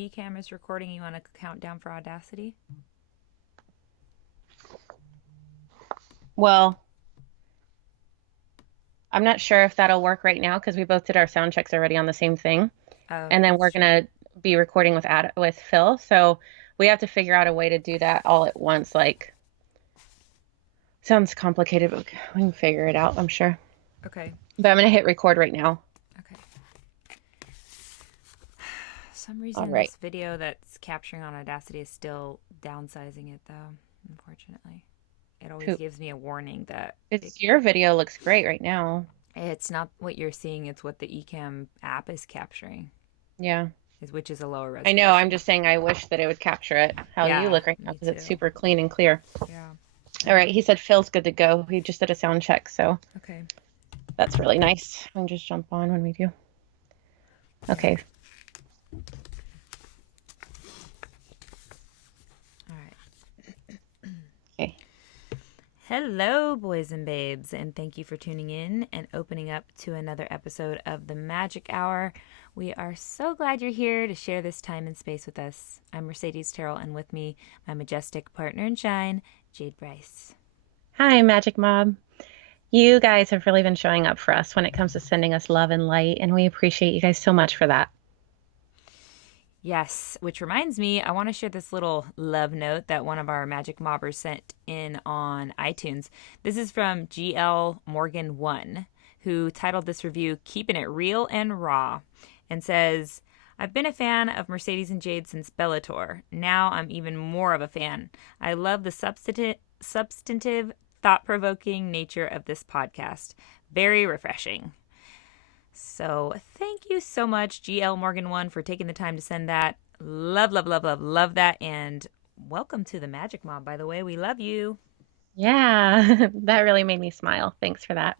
Ecamm is recording, you want to count down for Audacity? Well, I'm not sure if that'll work right now because we both did our sound checks already on the same thing. Oh, And then that's we're true. gonna be recording with Phil. So we have to figure out a way to do that all at once. Like, sounds complicated, but we can figure it out, I'm sure. Okay. But I'm gonna hit record right now. Okay. For some All reason, right. this video that's capturing on Audacity is still downsizing it, though, unfortunately. It always Poop. gives me a warning that Your video looks great right now. it's not what you're seeing, it's what the Ecamm app is capturing, Yeah. which is a lower I know. I'm resolution. just saying I wish that it would capture it how you Yeah, look right now me because it's too. super clean and clear. Yeah. All right. He said Phil's good to go. He just did a sound check, so Okay. that's really nice. I can just jump on when we do. Okay. All right. Okay. Hello, boys and babes, and thank you for tuning in and opening up to another episode of the Magic Hour. We are so glad you're here to share this time and space with us. I'm Mercedes Terrell, and with me, my majestic partner in shine, Jade Bryce. Hi, Magic Mob. You guys have really been showing up for us when it comes to sending us love and light, and we appreciate you guys so much for that. Yes, which reminds me, I want to share this little love note that one of our Magic Mobbers sent in on iTunes. This is from GL Morgan 1, who titled this review, Keeping It Real and Raw, and says, I've been a fan of Mercedes and Jade since Bellator. Now I'm even more of a fan. I love the substantive thought-provoking nature of this podcast. Very refreshing. So thank you so much, GL Morgan 1, for taking the time to send that. Love, love, love, love, love that. And welcome to the Magic Mob, by the way. We love you. Yeah, that really made me smile. Thanks for that.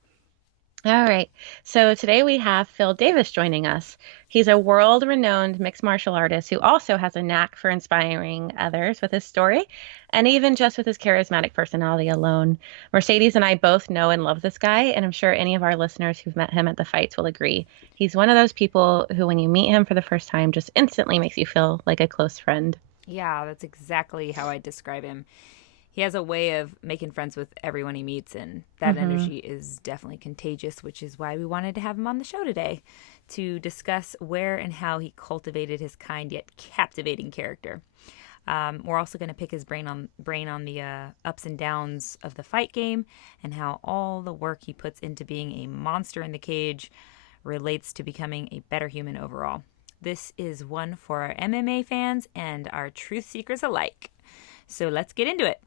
All right. So today we have Phil Davis joining us. He's a world-renowned mixed martial artist who also has a knack for inspiring others with his story and even just with his charismatic personality alone. Mercedes and I both know and love this guy, and I'm sure any of our listeners who've met him at the fights will agree. He's one of those people who, when you meet him for the first time, just instantly makes you feel like a close friend. Yeah, that's exactly how I describe him. He has a way of making friends with everyone he meets, and that Mm-hmm. energy is definitely contagious, which is why we wanted to have him on the show today to discuss where and how he cultivated his kind yet captivating character. We're also going to pick his brain on the ups and downs of the fight game and how all the work he puts into being a monster in the cage relates to becoming a better human overall. This is one for our MMA fans and our truth seekers alike. So let's get into it.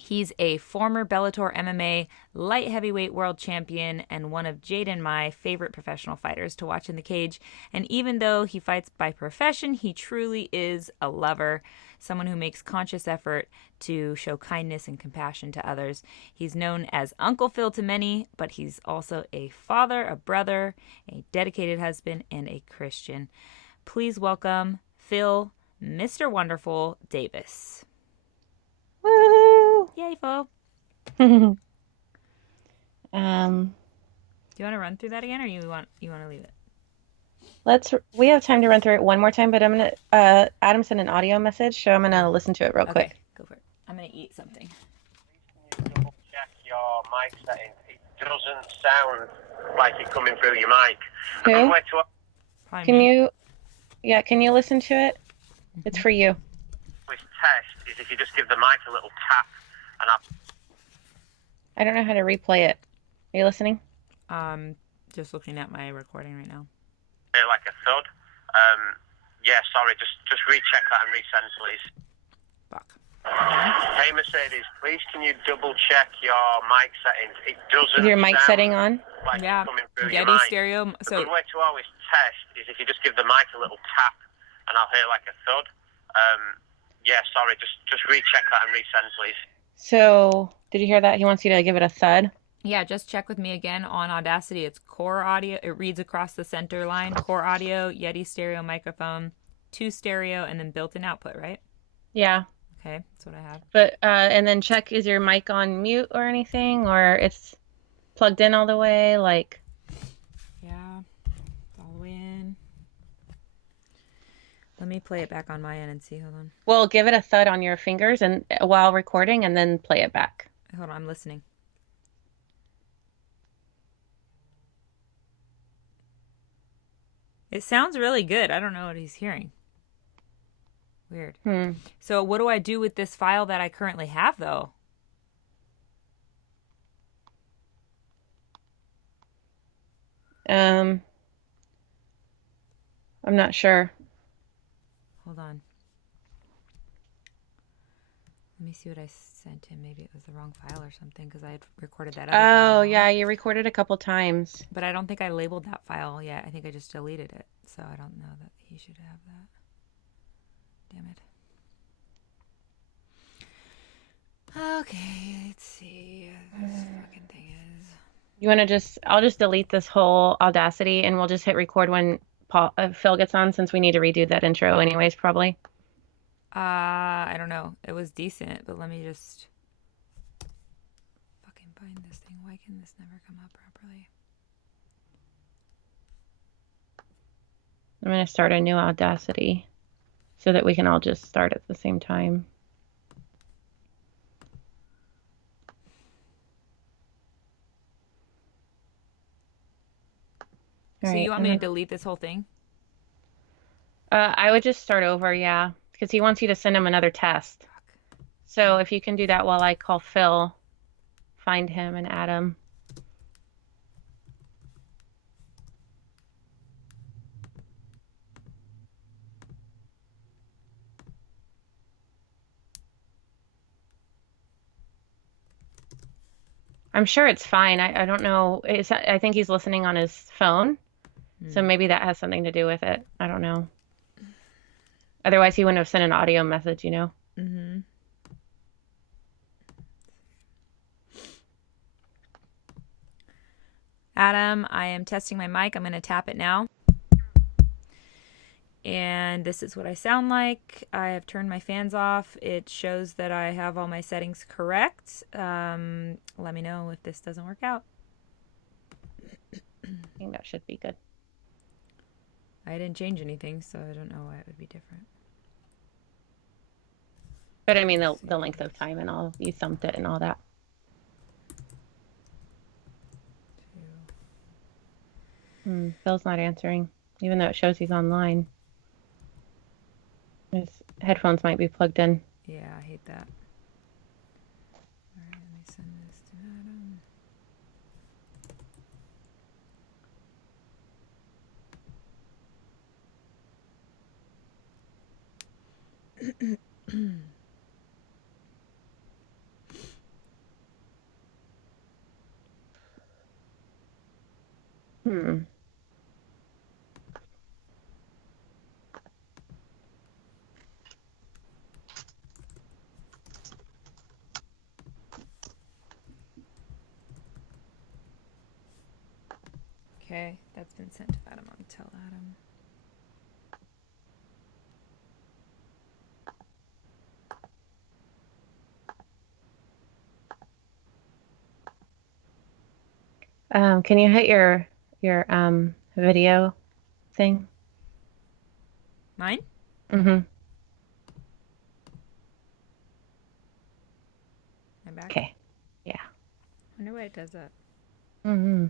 He's a former Bellator MMA light heavyweight world champion and one of Jade and my favorite professional fighters to watch in the cage. And even though he fights by profession, he truly is a lover, someone who makes conscious effort to show kindness and compassion to others. He's known as Uncle Phil to many, but he's also a father, a brother, a dedicated husband, and a Christian. Please welcome Phil, Mr. Wonderful Davis. Woo! Yay, Phil. um, Do you want to run through that again, or you want to leave it? we have time to run through it one more time, but I'm gonna Adam sent an audio message, so I'm gonna listen to it real Okay, quick. go for it. I'm gonna eat something. Double check your mic settings. It doesn't sound like it's coming through your mic. Who? Probably Can me. can you listen to it? It's for you. This test is if you just give the mic a little tap, and I don't know how to replay it. Are you listening? Just looking at my recording right now. hear like a thud. Yeah, sorry, just recheck that and resend, please. Fuck. Hey Mercedes, please can you double check your mic settings? It doesn't. Is your mic sound setting on? like Yeah, it's coming through your Yeti mic. stereo. A So good way to always test is if you just give the mic a little tap, and I'll hear like a thud. Yeah, sorry, just recheck that and resend, please. So, did you hear that? He wants you to give it a thud. yeah, just check with me again on Audacity. It's core audio. It reads across the center line. Core audio, Yeti stereo microphone, 2 stereo, and then built-in output. Right? Yeah. Okay, that's what I have. But and then check, is your mic on mute or anything, or it's plugged in all the way? Like, Yeah, all the way in. Let me play it back on my end and see. Hold on. Well, give it a thud on your fingers and while recording, and then play it back. Hold on, I'm listening. It sounds really good. I don't know what he's hearing. Weird. So what do I do with this file that I currently have, though? I'm not sure. Hold on. Let me see what I sent him. Maybe it was the wrong file or something because I had recorded that other file. Oh, yeah, you recorded a couple times. But I don't think I labeled that file yet. I think I just deleted it. So I don't know that he should have that. Damn it. Okay, let's see. This fucking thing is... You want to I'll just delete this whole Audacity and we'll just hit record when Phil gets on, since we need to redo that intro anyways, probably. I don't know. It was decent, but let me just fucking find this thing. Why can this never come up properly? I'm going to start a new Audacity so that we can all just start at the same time. So you want me to delete this whole thing? I would just start over, yeah, because he wants you to send him another test. So if you can do that while I call Phil, find him and add him. I'm sure it's fine. I don't know. I think he's listening on his phone. So maybe that has something to do with it. I don't know. Otherwise, he wouldn't have sent an audio message, you know? Mm-hmm. Adam, I am testing my mic. I'm going to tap it now. And this is what I sound like. I have turned my fans off. It shows that I have all my settings correct. Let me know if this doesn't work out. I think that should be good. I didn't change anything, so I don't know why it would be different. But I mean, the length of time and all, you thumbed it and all that. Phil's not answering, even though it shows he's online. His headphones might be plugged in. Yeah, I hate that. All right, let me send this to Adam. Okay, that's been sent to Adam. I'll tell Adam. Can you hit your video thing? Mine? Mm-hmm. I'm back. Okay. Yeah. I wonder why it does that. Mm-hmm.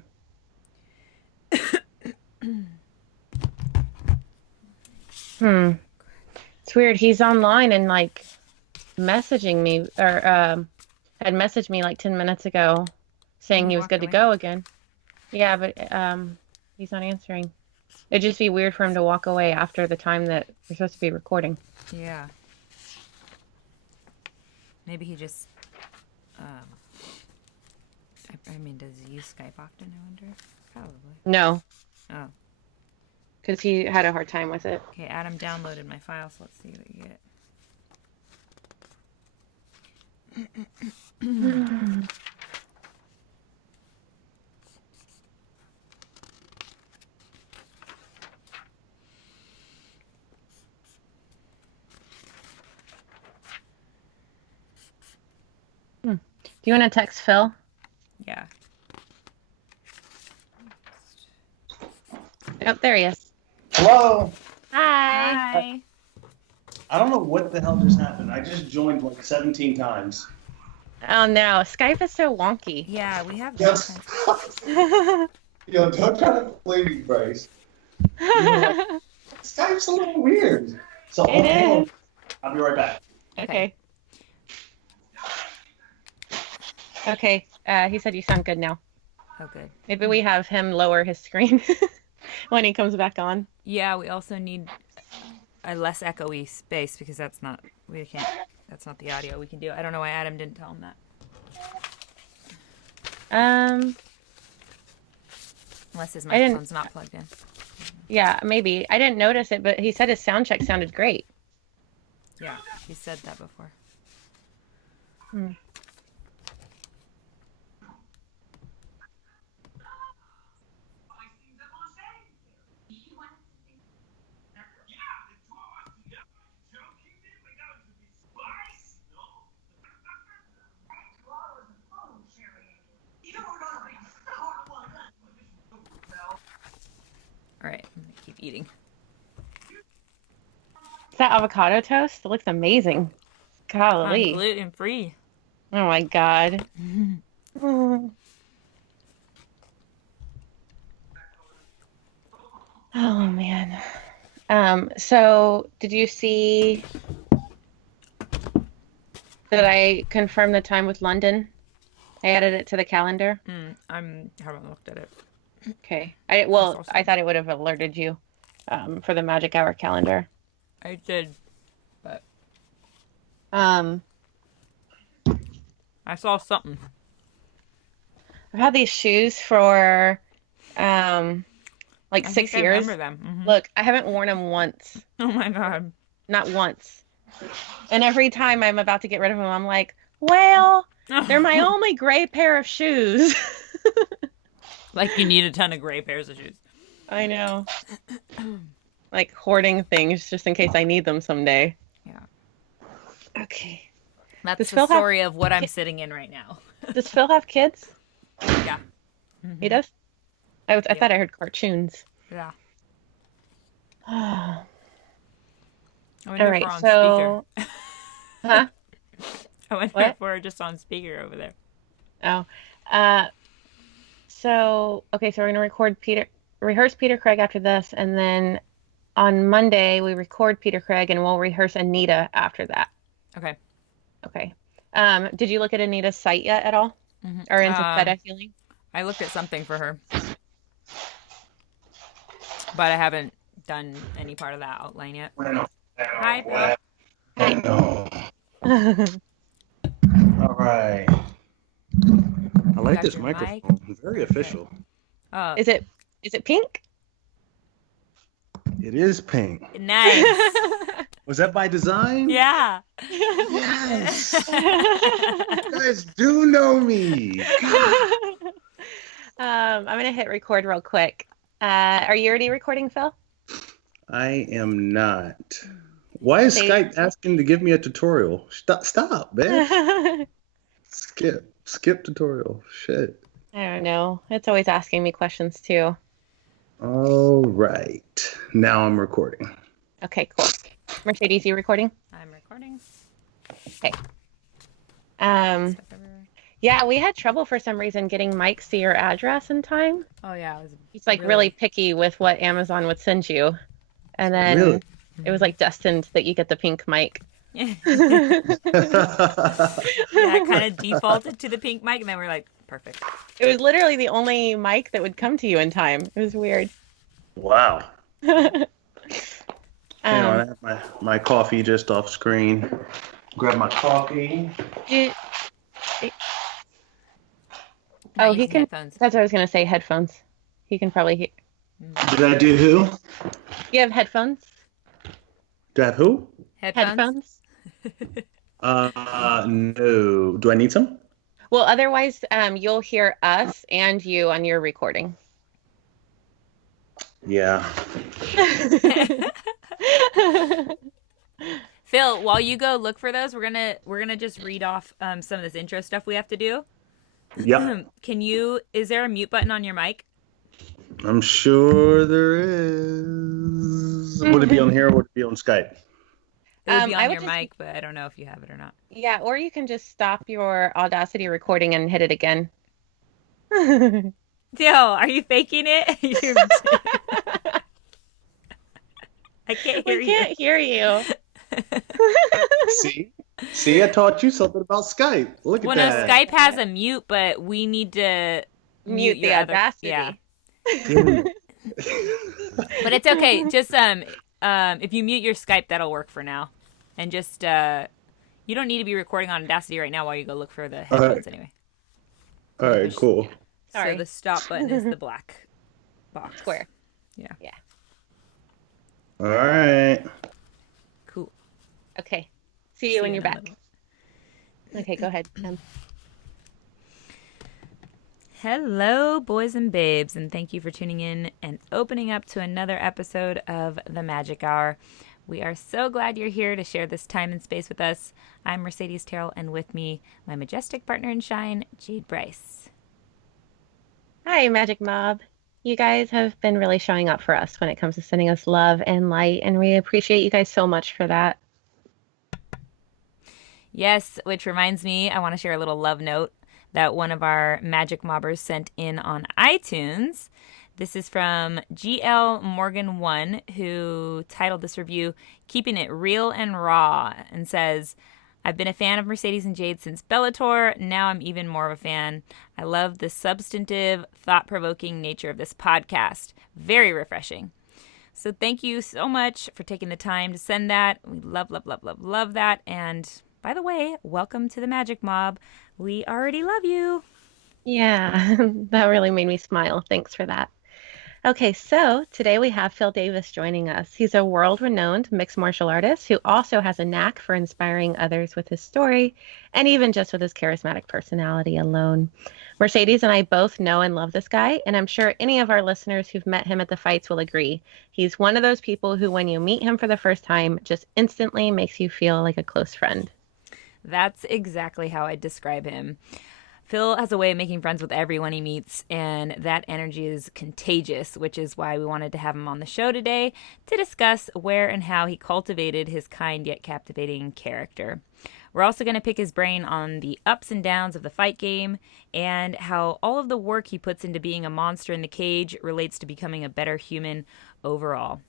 It's weird. He's online and like messaging me, or had messaged me like 10 minutes ago saying he was good to go again. Yeah, but he's not answering. It'd just be weird for him to walk away after the time that we're supposed to be recording. Yeah. Maybe he just I mean, does he use Skype often, I wonder? Probably. No. Oh. Because he had a hard time with it. Okay, Adam downloaded my file, so let's see what you get. Do you want to text Phil? Yeah. Oh, there he is. Hello. Hi. Hi. I don't know what the hell just happened. I just joined like 17 times. Oh no, Skype is so wonky. Yeah, we have all Yes. kinds. Yo, don't try to play me, Bryce. Skype's a little weird. So It hang on. is. I'll be right back. Okay. Okay. He said you sound good now. Oh, good. Maybe we have him lower his screen when he comes back on. Yeah, we also need a less echoey space because that's not the audio we can do. I don't know why Adam didn't tell him that. Unless his microphone's not plugged in. Yeah, maybe. I didn't notice it, but he said his sound check sounded great. Yeah, he said that before. Hmm. All right, I'm gonna keep eating. Is that avocado toast? It looks amazing. Golly. Gluten free. Oh my God. Oh man. So did you see that I confirmed the time with London? I added it to the calendar. I haven't looked at it. Okay. I thought it would have alerted you for the Magic Hour calendar. I did, but Um, I saw something. I've had these shoes for like I 6 think I years. remember them. Mhm. Look, I haven't worn them once. Oh my God. Not once. And every time I'm about to get rid of them, I'm like, well, they're my only gray pair of shoes. Like you need a ton of gray pairs of shoes. I know. Like hoarding things just in case I need them someday. Yeah. Okay. That's Does the Phil have story of what I'm sitting in right now. Does Phil have kids? Yeah. He does? I thought I heard cartoons. Yeah. All I wonder if right, we're on so... speaker. Huh? I wonder What? if we're just on speaker over there. Oh. So we're going to rehearse Peter Craig after this, and then on Monday we record Peter Craig and we'll rehearse Anita after that. Okay. Okay. Did you look at Anita's site yet at all? Or into Theta Healing? I looked at something for her, but I haven't done any part of that outline yet. Hi, Bill. All right. I like got this your microphone. Very official. Is it pink? It is pink. Nice. Was that by design? Yeah. Yes. You guys do know me. I'm gonna hit record real quick. Are you already recording, Phil? I am not. Why is Skype asking to give me a tutorial? Stop, man. Skip tutorial. Shit. I don't know. It's always asking me questions too. All right. Now I'm recording. Okay, cool. Mercedes, you recording? I'm recording. Okay. Stuff everywhere. Yeah, we had trouble for some reason getting mics to your address in time. Oh yeah, He's like really picky with what Amazon would send you. And then Really? it was like destined that you get the pink mic. Yeah, it kind of defaulted to the pink mic, and then we're like, perfect. It was literally the only mic that would come to you in time. It was weird. Wow. Hang on, I have my coffee just off screen. Grab my coffee. Oh, he can. Headphones. That's what I was gonna say. Headphones. He can probably hear. Did I do who? You have headphones? Do I have who? Headphones. No. Do I need some? Well, otherwise, you'll hear us and you on your recording. Yeah. Phil, while you go look for those, we're gonna just read off some of this intro stuff we have to do. Yep. Is there a mute button on your mic? I'm sure there is. Would it be on here or would it be on Skype? It would be I on would your just, mic, but I don't know if you have it or not. yeah, or you can just stop your Audacity recording and hit it again. Dill, are you faking it? I can't hear We you. can't hear you. See, I taught you something about Skype. Look at Well, no, that. Skype has a mute, but we need to mute Mute the your other. Yeah, Audacity. Damn it. but it's okay. Just if you mute your Skype, that'll work for now. And just you don't need to be recording on Audacity right now while you go look for the headphones anyway. All right, cool. Sorry. So the stop button is the black box. Square. Yeah. Yeah. All right. Cool. Okay. See you when you're in a back. Okay, go ahead. Hello, boys and babes, and thank you for tuning in and opening up to another episode of The Magic Hour. We are so glad you're here to share this time and space with us. I'm Mercedes Terrell, and with me, my majestic partner in shine, Jade Bryce. Hi, Magic Mob. You guys have been really showing up for us when it comes to sending us love and light, and we appreciate you guys so much for that. Yes, which reminds me, I want to share a little love note that one of our Magic Mobbers sent in on iTunes. This is from GL Morgan 1, who titled this review, Keeping It Real and Raw, and says, I've been a fan of Mercedes and Jade since Bellator. Now I'm even more of a fan. I love the substantive, thought-provoking nature of this podcast. Very refreshing. So thank you so much for taking the time to send that. We love, love, love, love, love that. And by the way, welcome to the Magic Mob. We already love you. Yeah, that really made me smile. Thanks for that. Okay, so today we have Phil Davis joining us. He's a world-renowned mixed martial artist who also has a knack for inspiring others with his story and even just with his charismatic personality alone. Mercedes and I both know and love this guy, and I'm sure any of our listeners who've met him at the fights will agree. He's one of those people who, when you meet him for the first time, just instantly makes you feel like a close friend. That's exactly how I describe him. Phil has a way of making friends with everyone he meets, and that energy is contagious, which is why we wanted to have him on the show today to discuss where and how he cultivated his kind yet captivating character. We're also going to pick his brain on the ups and downs of the fight game and how all of the work he puts into being a monster in the cage relates to becoming a better human overall.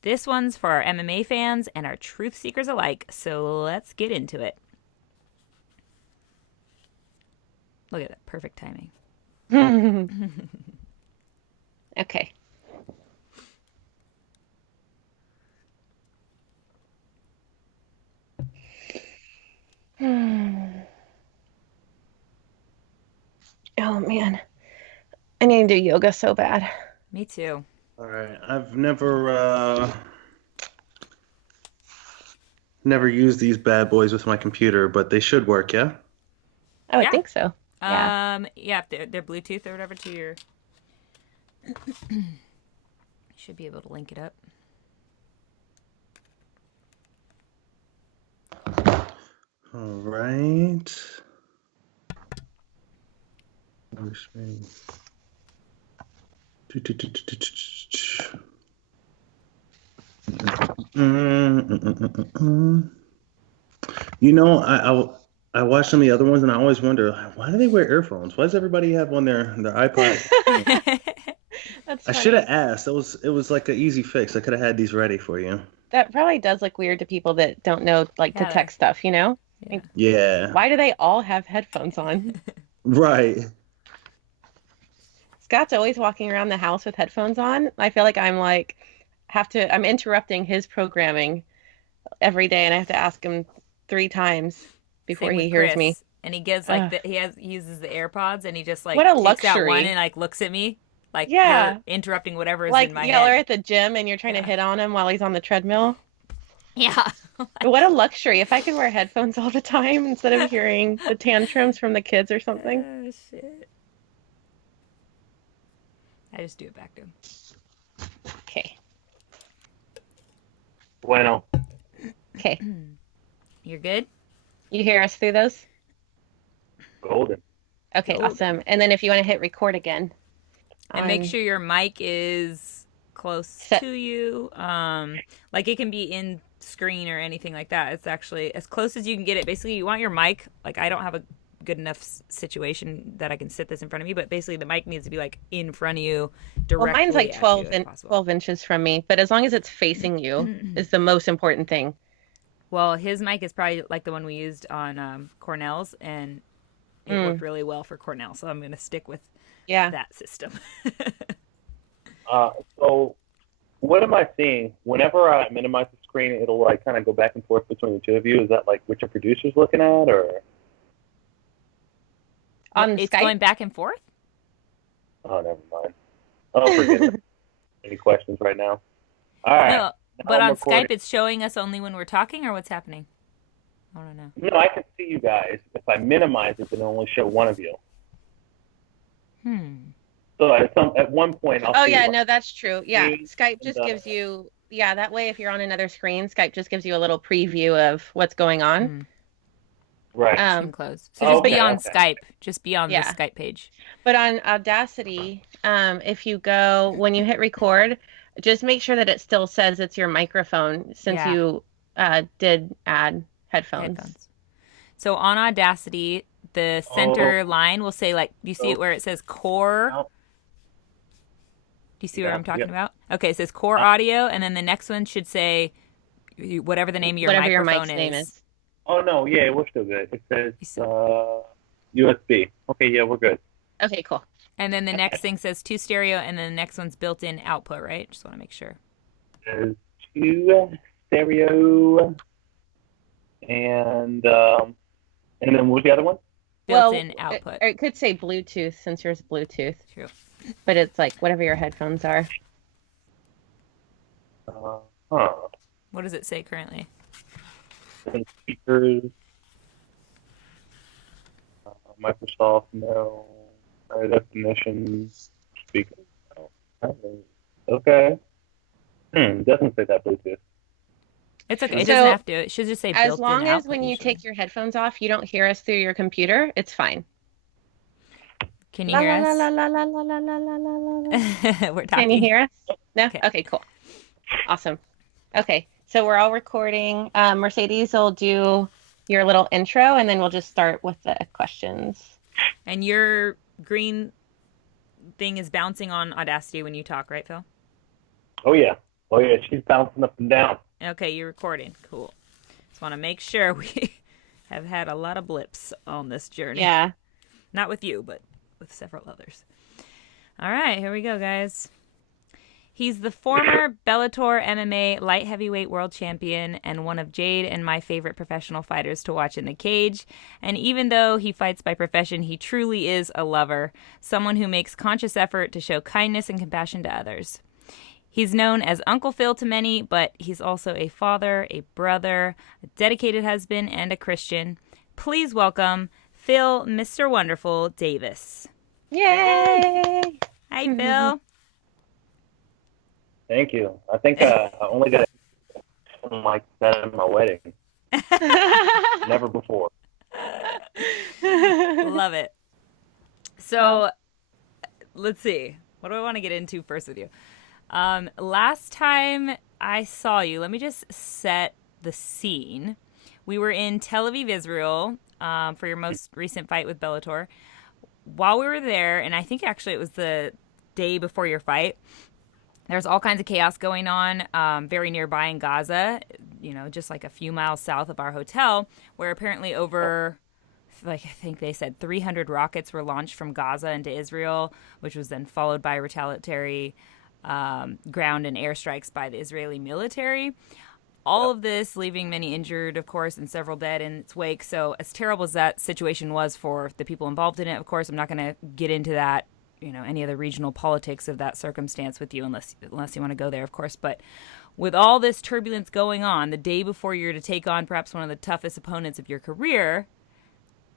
This one's for our MMA fans and our truth seekers alike, so let's get into it. Look at that. Perfect timing. Okay. Oh, man. I need to do yoga so bad. Me too. All right. I've never used these bad boys with my computer, but they should work, yeah? I would Yeah. think so. Yeah. Yeah, they're Bluetooth or whatever to your. Should be able to link it up. All right. You know, I watch some of the other ones, and I always wonder, why do they wear earphones? Why does everybody have on their iPod? That's I funny. should have asked. It was like an easy fix. I could have had these ready for you. That probably does look weird to people that don't know, like, to Yeah. text stuff, you know? Yeah. Yeah. Why do they all have headphones on? Right. Scott's always walking around the house with headphones on. I feel like I'm interrupting his programming every day, and I have to ask him 3 times before Same he with hears Chris. me. And he gives he uses the AirPods, and he just like What a takes out luxury. one and like looks at me like Yeah. you're interrupting whatever is Like, in my y'all are head. at the gym and you're trying to hit on him while he's on the treadmill. Yeah. What a luxury. If I could wear headphones all the time instead of hearing the tantrums from the kids or something. Oh shit. I just do it back to him. Okay. Bueno. Okay. You're good? You hear us through those? Golden. Okay, Golden. awesome. And then if you want to hit record again. And make sure your mic is close Set. to you. Like it can be in screen or anything like that. It's actually as close as you can get it. Basically, you want your mic, like I don't have a good enough situation that I can sit this in front of me, but basically the mic needs to be like in front of you directly. Well, mine's like at 12 you as and possible. 12 inches from me, but as long as it's facing you is the most important thing. Well, his mic is probably like the one we used on Cornell's, and it worked really well for Cornell, so I'm going to stick with that system. So what am I seeing? Whenever I minimize the screen, it'll like kind of go back and forth between the two of you. Is that like what your producer's looking at, or? On it's Skype? going back and forth? Oh, never mind. Oh, forget it. Any questions right now? All right. No, but on Skype, it's showing us only when we're talking, or what's happening? I don't know. No, I can see you guys. If I minimize it, then it'll only show one of you. So at one point, I'll see no, that's true. Yeah, Skype just gives you, that way if you're on another screen, Skype just gives you a little preview of what's going on. Right. Close. So just be on Skype. Just be on the Skype page. But on Audacity, if you go, when you hit record, just make sure that it still says it's your microphone since you did add headphones. So on Audacity, the center line will say, like, do you see it where it says core? No. Do you see what I'm talking about? Okay, it says core audio, and then the next one should say whatever the name of your microphone is. Oh, no, we're still good. It says USB. Okay, we're good. Okay, cool. And then the next thing says 2 stereo, and then the next one's built-in output, right? Just want to make sure. There's 2 stereo, and then what was the other one? Built-in output. It could say Bluetooth since yours is Bluetooth. True. But it's like whatever your headphones are. What does it say currently? And speakers, Microsoft, no. High definition, speakers, no. Okay. It doesn't say that Bluetooth. It's okay. It doesn't have to. It should just say built-in output. As long as when you take your headphones off, you don't hear us through your computer, it's fine. Can you hear us? We're talking. Can you hear us? No? Okay. Okay, cool. Awesome. Okay, so we're all recording. Mercedes will do your little intro, and then we'll just start with the questions. And your green thing is bouncing on Audacity when you talk, right, Phil? Oh, yeah. She's bouncing up and down. Okay, you're recording. Cool. Just want to make sure we have had a lot of blips on this journey. Yeah. Not with you, but with several others. All right, here we go, guys. He's the former Bellator MMA light heavyweight world champion and one of Jade and my favorite professional fighters to watch in the cage. And even though he fights by profession, he truly is a lover, someone who makes conscious effort to show kindness and compassion to others. He's known as Uncle Phil to many, but he's also a father, a brother, a dedicated husband, and a Christian. Please welcome Phil, Mr. Wonderful Davis. Yay! Hi, Phil. Thank you. I think I only got something like that at my wedding. Never before. Love it. So, let's see. What do I want to get into first with you? Last time I saw you, let me just set the scene. We were in Tel Aviv, Israel, for your most recent fight with Bellator. While we were there, and I think actually it was the day before your fight, there's all kinds of chaos going on very nearby in Gaza, just like a few miles south of our hotel, where apparently over, I think they said 300 rockets were launched from Gaza into Israel, which was then followed by retaliatory ground and airstrikes by the Israeli military. All of this leaving many injured, of course, and several dead in its wake. So as terrible as that situation was for the people involved in it, of course, I'm not going to get into that, any of the regional politics of that circumstance with you unless you want to go there, of course. But with all this turbulence going on, the day before you're to take on perhaps one of the toughest opponents of your career,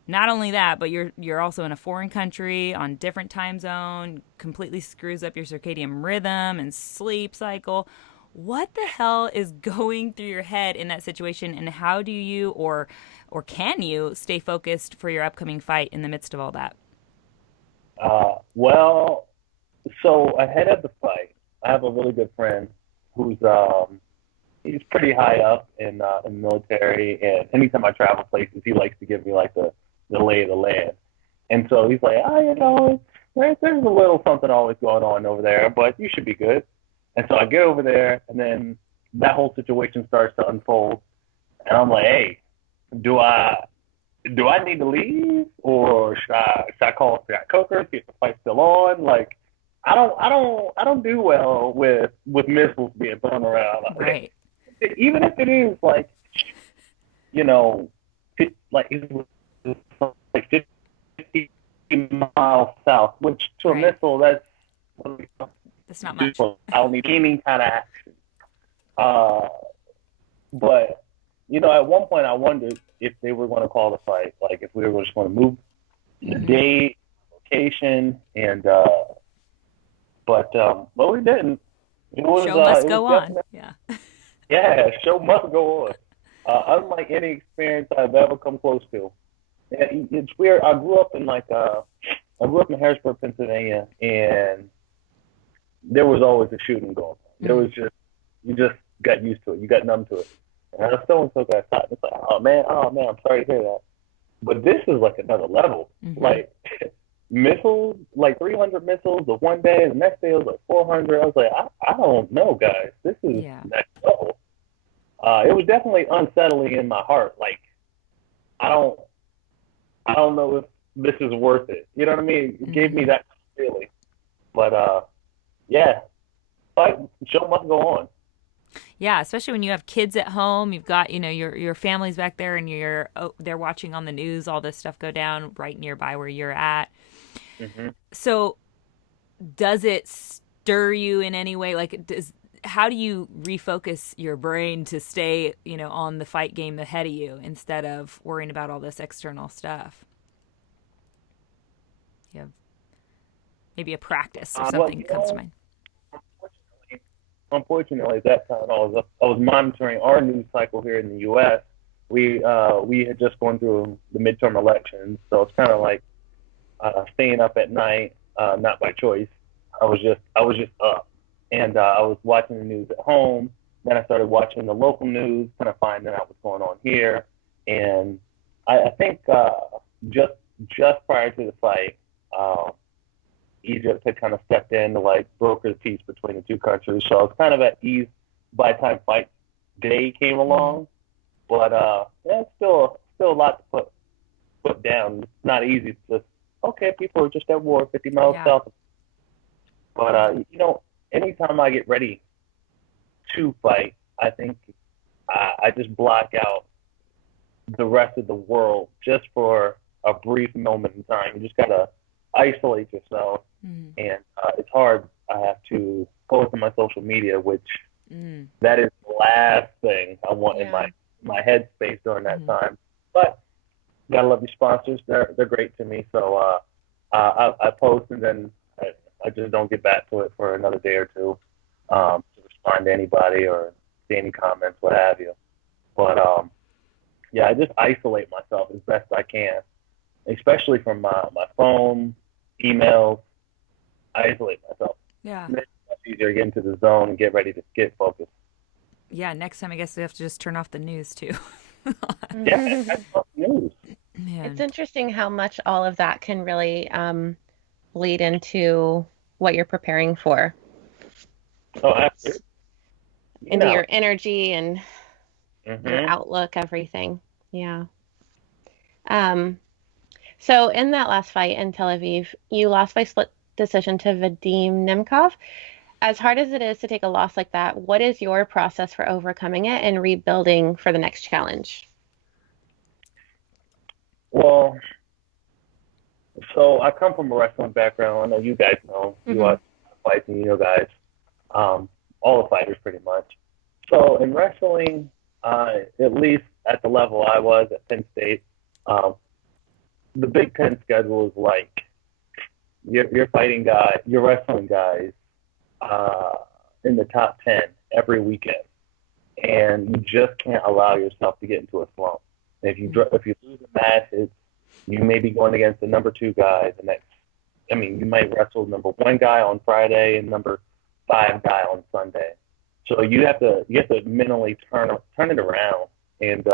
not only that, but you're also in a foreign country on different time zone, completely screws up your circadian rhythm and sleep cycle. What the hell is going through your head in that situation, and how do you or can you stay focused for your upcoming fight in the midst of all that? So ahead of the fight, I have a really good friend who's he's pretty high up in the military, and anytime I travel places, he likes to give me like the lay of the land. And so he's like, there's a little something always going on over there, but you should be good. And so I get over there, and then that whole situation starts to unfold, and I'm like, hey, do I need to leave, or should I call Scott Coker, see if the fight's still on? Like, I don't do well with missiles being thrown around. Right. Even if it is like, like 50 miles south, which to a missile, that's not much. I don't need any kind of action. But at one point I wondered if they were going to call the fight, like if we were just going to move the date, location, and but we didn't. Show must go on. Yeah. Yeah, show must go on. Unlike any experience I've ever come close to. It's weird. I grew up in Harrisburg, Pennsylvania, and there was always a shooting going on. There was you just got used to it. You got numb to it. And I so got shot. It's like, oh man, I'm sorry to hear that. But this is like another level. Like missiles, like 300 missiles of one day, the next day it was like 400. I was like, I don't know, guys. This is next level. It was definitely unsettling in my heart. Like, I don't know if this is worth it. You know what I mean? It gave me that feeling. But fight, show must go on. Yeah, especially when you have kids at home, you've got, your family's back there, and they're watching on the news, all this stuff go down right nearby where you're at. So does it stir you in any way? Like, how do you refocus your brain to stay, on the fight game ahead of you instead of worrying about all this external stuff? You have maybe a practice or something comes to mind. Unfortunately, at that time I was monitoring our news cycle here in the U.S. We had just gone through the midterm elections, so it's kind of like staying up at night, not by choice. I was just up, and I was watching the news at home. Then I started watching the local news, kind of finding out what's going on here. And I think just prior to the fight, Egypt had kind of stepped in to like broker the peace between the two countries. So I was kind of at ease by the time fight day came along. But it's still a lot to put down. It's not easy. It's just, okay, people are just at war 50 miles south. But anytime I get ready to fight, I think I just block out the rest of the world just for a brief moment in time. You just gotta isolate yourself, and it's hard. I have to post on my social media, which that is the last thing I want in my headspace during that time. But gotta love your sponsors; they're great to me. So I post, and then I just don't get back to it for another day or two to respond to anybody or see any comments, what have you. But I just isolate myself as best I can, especially from my phone, emails. I isolate myself. Yeah. It's much easier to get into the zone and get ready to get focused. Yeah, next time I guess we have to just turn off the news too. That's not news. Man. It's interesting how much all of that can really bleed into what you're preparing for. Oh, absolutely. Into your energy and your outlook, everything. Yeah. So in that last fight in Tel Aviv, you lost by split decision to Vadim Nemkov. As hard as it is to take a loss like that, what is your process for overcoming it and rebuilding for the next challenge? Well, so I come from a wrestling background. I know you guys know. You watch fights and you know guys. All the fighters pretty much. So in wrestling, at least at the level I was at Penn State, the Big Ten schedule is like you're fighting guys, you're wrestling guys in the top 10 every weekend, and you just can't allow yourself to get into a slump. If you lose a match, you may be going against the number 2 guy the next. I mean, you might wrestle number 1 guy on Friday and number 5 guy on Sunday. So you have to mentally turn it around and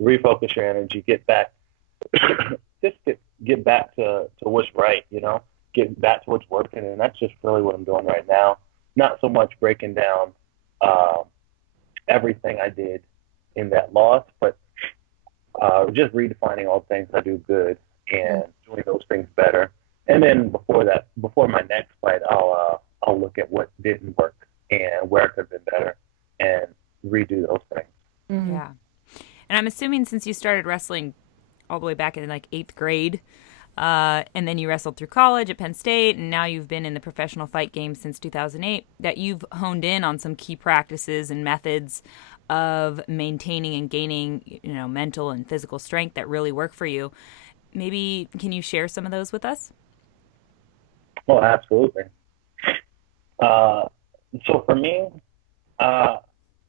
refocus your energy, get back, get back to what's right, get back to what's working, and that's just really what I'm doing right now. Not so much breaking down everything I did in that loss, but just redefining all the things I do good and doing those things better. And then before my next fight, I'll look at what didn't work and where it could have been better and redo those things. Mm-hmm. Yeah. And I'm assuming since you started wrestling all the way back in like 8th grade, and then you wrestled through college at Penn State, and now you've been in the professional fight game since 2008, that you've honed in on some key practices and methods of maintaining and gaining, mental and physical strength that really work for you. Maybe can you share some of those with us? Oh, absolutely. So for me,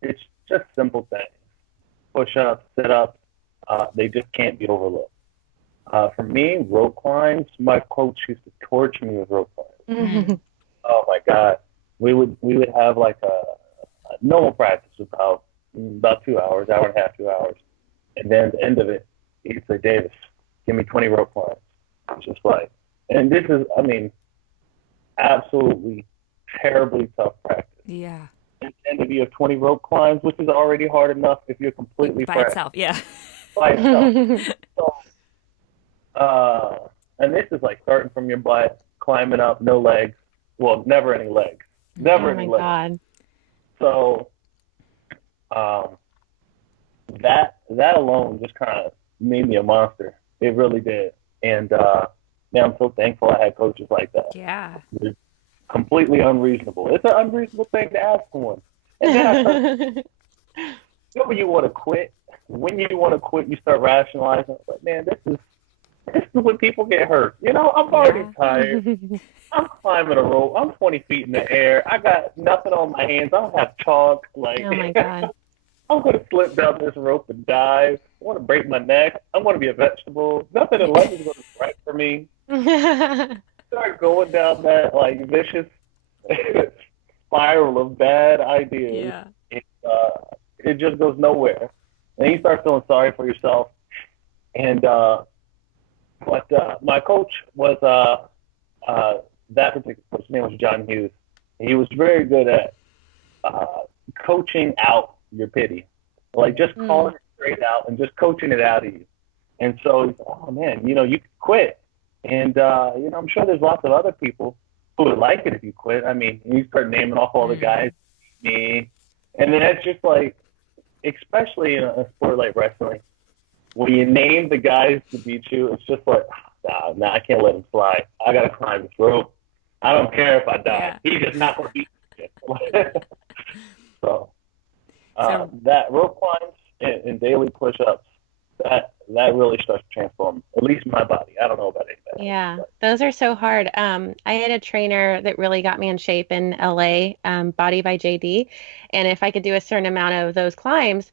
it's just simple things. Push-ups, sit-ups, they just can't be overlooked. For me, rope climbs, my coach used to torture me with rope climbs. Mm-hmm. Oh my God. We would have like a normal practice about 2 hours, hour and a half, 2 hours. And then at the end of it, he'd say, Davis, give me 20 rope climbs. It's just like, and this is, absolutely terribly tough practice. Yeah. And if you have 20 rope climbs, which is already hard enough if you're completely by itself, yeah. By itself. So, and this is like starting from your butt, climbing up, no legs. Well, never any legs. Never any legs. God. So, that alone just kind of made me a monster. It really did. And man, I'm so thankful I had coaches like that. Yeah. It's completely unreasonable. It's an unreasonable thing to ask someone. And then I started, when you want to quit, you start rationalizing. Like, man, this is when people get hurt. I'm already tired. I'm climbing a rope. I'm 20 feet in the air. I got nothing on my hands. I don't have chalk. Like, oh my God. I'm going to slip down this rope and dive. I want to break my neck. I'm going to be a vegetable. Nothing in life is going to be right for me. Start going down that like vicious spiral of bad ideas. Yeah. It just goes nowhere. And you start feeling sorry for yourself. And but my coach was that particular coach's name was John Hughes. He was very good at coaching out your pity, like just calling it straight out and just coaching it out of you. And so he's like, oh man, you could quit. And I'm sure there's lots of other people who would like it if you quit. You start naming off all the guys, me, and then it's just like, especially in a sport like wrestling, when you name the guys to beat you, it's just like, nah, I can't let him slide. I gotta climb this rope. I don't care if I die. Yeah. He's just not gonna beat me. So that rope climbs and daily push-ups, that really starts to transform at least my body. I don't know about anybody. Yeah, those are so hard. I had a trainer that really got me in shape in LA, Body by JD, and if I could do a certain amount of those climbs,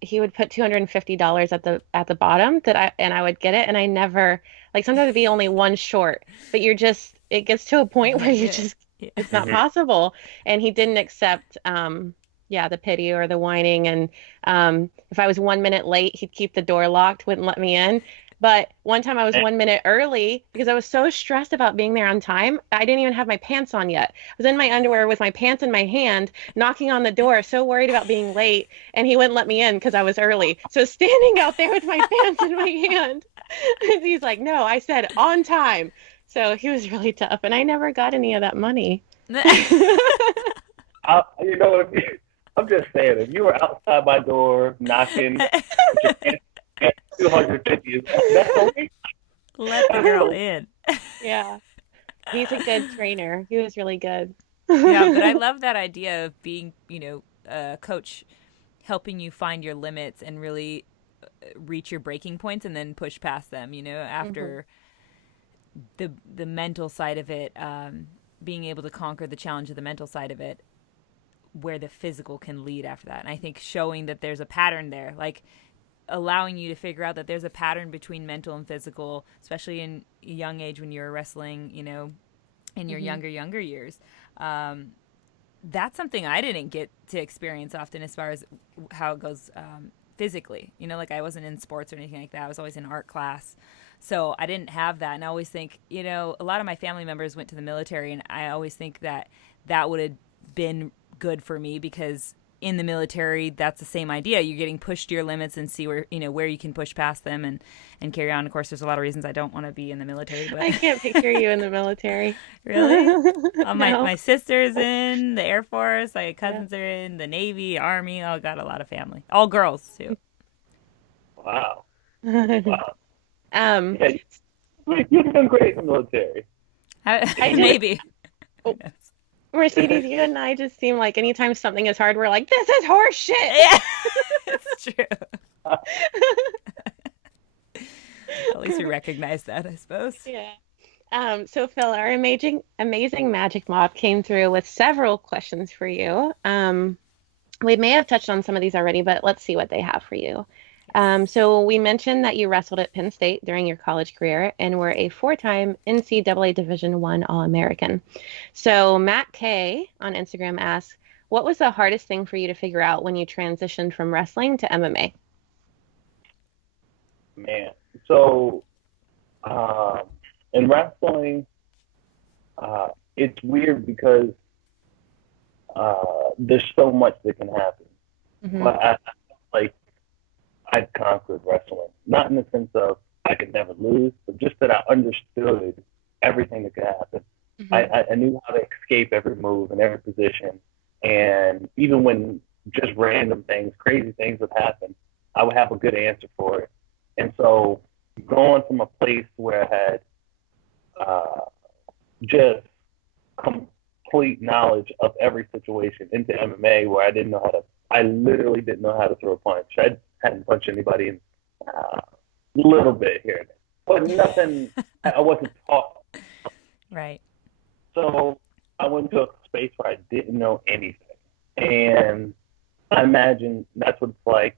he would put $250 at the bottom I would get it, and I never, like, sometimes it'd be only one short, but it gets to a point where it's not possible. And he didn't accept the pity or the whining, and if I was 1 minute late, he'd keep the door locked, wouldn't let me in. But one time I was 1 minute early because I was so stressed about being there on time. I didn't even have my pants on yet. I was in my underwear with my pants in my hand, knocking on the door, so worried about being late, and he wouldn't let me in because I was early. So standing out there with my pants in my hand, and he's like, no, I said on time. So he was really tough, and I never got any of that money. I'm just saying, if you were outside my door knocking, 250, that's okay. Let the girl in. Yeah, he's a good trainer. He was really good. Yeah, but I love that idea of being, a coach helping you find your limits and really reach your breaking points and then push past them. After the mental side of it, being able to conquer the challenge of the mental side of it, where the physical can lead after that. And I think showing that there's a pattern there, like allowing you to figure out that there's a pattern between mental and physical, especially in a young age when you're wrestling, in your younger years. that's something I didn't get to experience often as far as how it goes physically. You know, like I wasn't in sports or anything like that. I was always in art class. So I didn't have that. And I always think, you know, a lot of my family members went to the military, and I always think that that would have been good for me because in the military, that's the same idea. You're getting pushed to your limits and see where, you know, where you can push past them and carry on. Of course, there's a lot of reasons I don't want to be in the military. But I can't picture you in the military. Really? No. My sister's in the Air Force. My cousins are in the Navy, Army. Oh, got a lot of family. All girls, too. Wow. Wow. Um, Yeah, you've done great in the military. Maybe. Mercedes, you and I just seem like anytime something is hard, we're like, this is horse shit. Yeah, it's true. At least we recognize that, I suppose. Yeah. So Phil, our amazing magic mob came through with several questions for you. We may have touched on some of these already, but let's see what they have for you. So we mentioned that you wrestled at Penn State during your college career and were a 4-time NCAA Division I All-American. So Matt K on Instagram asks, what was the hardest thing for you to figure out when you transitioned from wrestling to MMA? Man, so in wrestling, it's weird because there's so much that can happen. Mm-hmm. But I felt like I'd conquered wrestling, not in the sense of I could never lose, but just that I understood everything that could happen. Mm-hmm. I knew how to escape every move and every position, and even when just random things, crazy things would happen, I would have a good answer for it. And so going from a place where I had just complete knowledge of every situation into MMA, where I literally didn't know how to throw a punch. I hadn't punched anybody in a little bit here and there, but nothing. I wasn't taught. Right. So I went to a space where I didn't know anything, and I imagine that's what it's like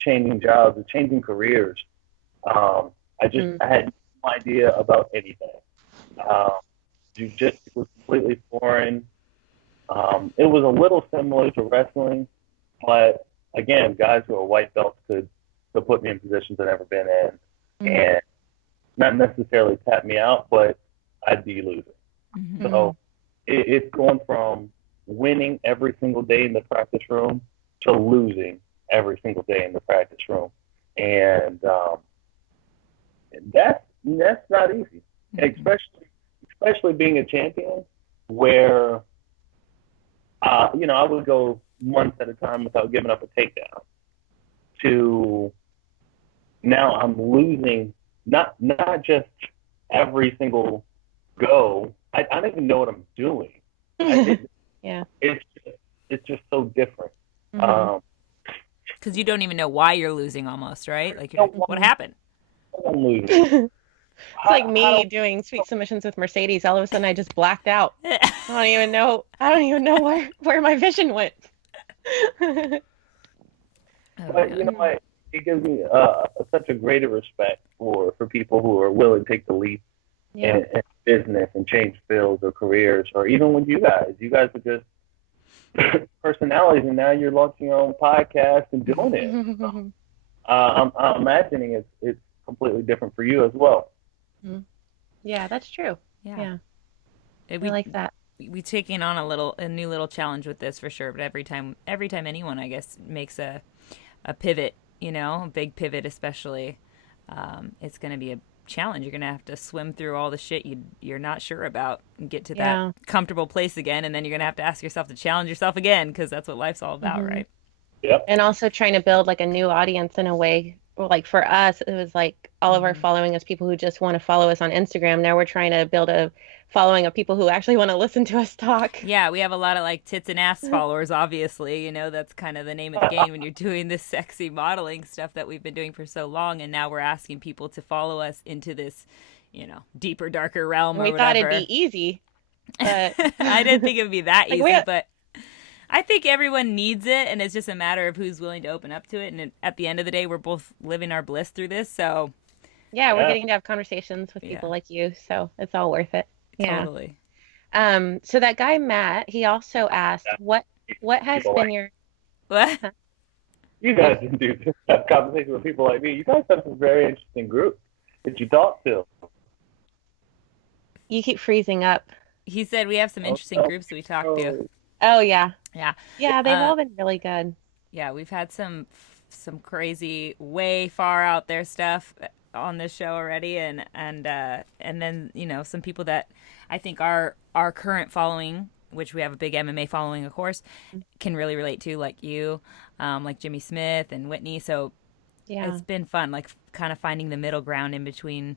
changing jobs and changing careers. I had no idea about anything. Jiu-jitsu was completely foreign. It was a little similar to wrestling, but again, guys who are white belts could put me in positions I've never been in, and not necessarily tap me out, but I'd be losing. Mm-hmm. So it's going from winning every single day in the practice room to losing every single day in the practice room, and that's not easy, especially being a champion, where I would go months at a time without giving up a takedown, to now I'm losing not just every single go. I don't even know what I'm doing. Yeah. It's just so different. Because you don't even know why you're losing almost, right? Like, what happened? I'm losing. It's like me doing sweet submissions with Mercedes. All of a sudden, I just blacked out. I don't even know where my vision went. But you know what? It gives me such a greater respect for people who are willing to take the leap in business and change fields or careers, or even with you guys. You guys are just personalities, and now you're launching your own podcast and doing it. So, I'm imagining it's completely different for you as well. Yeah, that's true. Yeah. I like that. We taking on a new little challenge with this for sure. But every time anyone, I guess, makes a pivot, a big pivot, especially, it's going to be a challenge. You're going to have to swim through all the shit you're not sure about and get to that comfortable place again. And then you're going to have to ask yourself to challenge yourself again, because that's what life's all about, right? Yep. And also trying to build like a new audience in a way. Like for us, it was like all of our following is people who just want to follow us on Instagram. Now we're trying to build a following of people who actually want to listen to us talk. Yeah, we have a lot of like tits and ass followers, obviously. That's kind of the name of the game when you're doing this sexy modeling stuff that we've been doing for so long. And now we're asking people to follow us into this, deeper, darker realm. We thought it'd be easy. But... I didn't think it would be that easy, but I think everyone needs it, and it's just a matter of who's willing to open up to it. And at the end of the day, we're both living our bliss through this. So, we're getting to have conversations with people like you, so it's all worth it. Totally. So that guy Matt, he also asked, what has People been like your What? you guys can do this. Have conversations with people like me. You guys have some very interesting groups that you talk to. you keep freezing up. He said we have some interesting groups we talked to. Oh yeah. Yeah. Yeah, they've all been really good. Yeah, we've had some crazy, way far out there stuff on this show already, and then some people that I think our current following, which we have a big MMA following, of course, can really relate to, like you, like Jimmy Smith and Whitney. So Yeah. it's been fun, like kind of finding the middle ground in between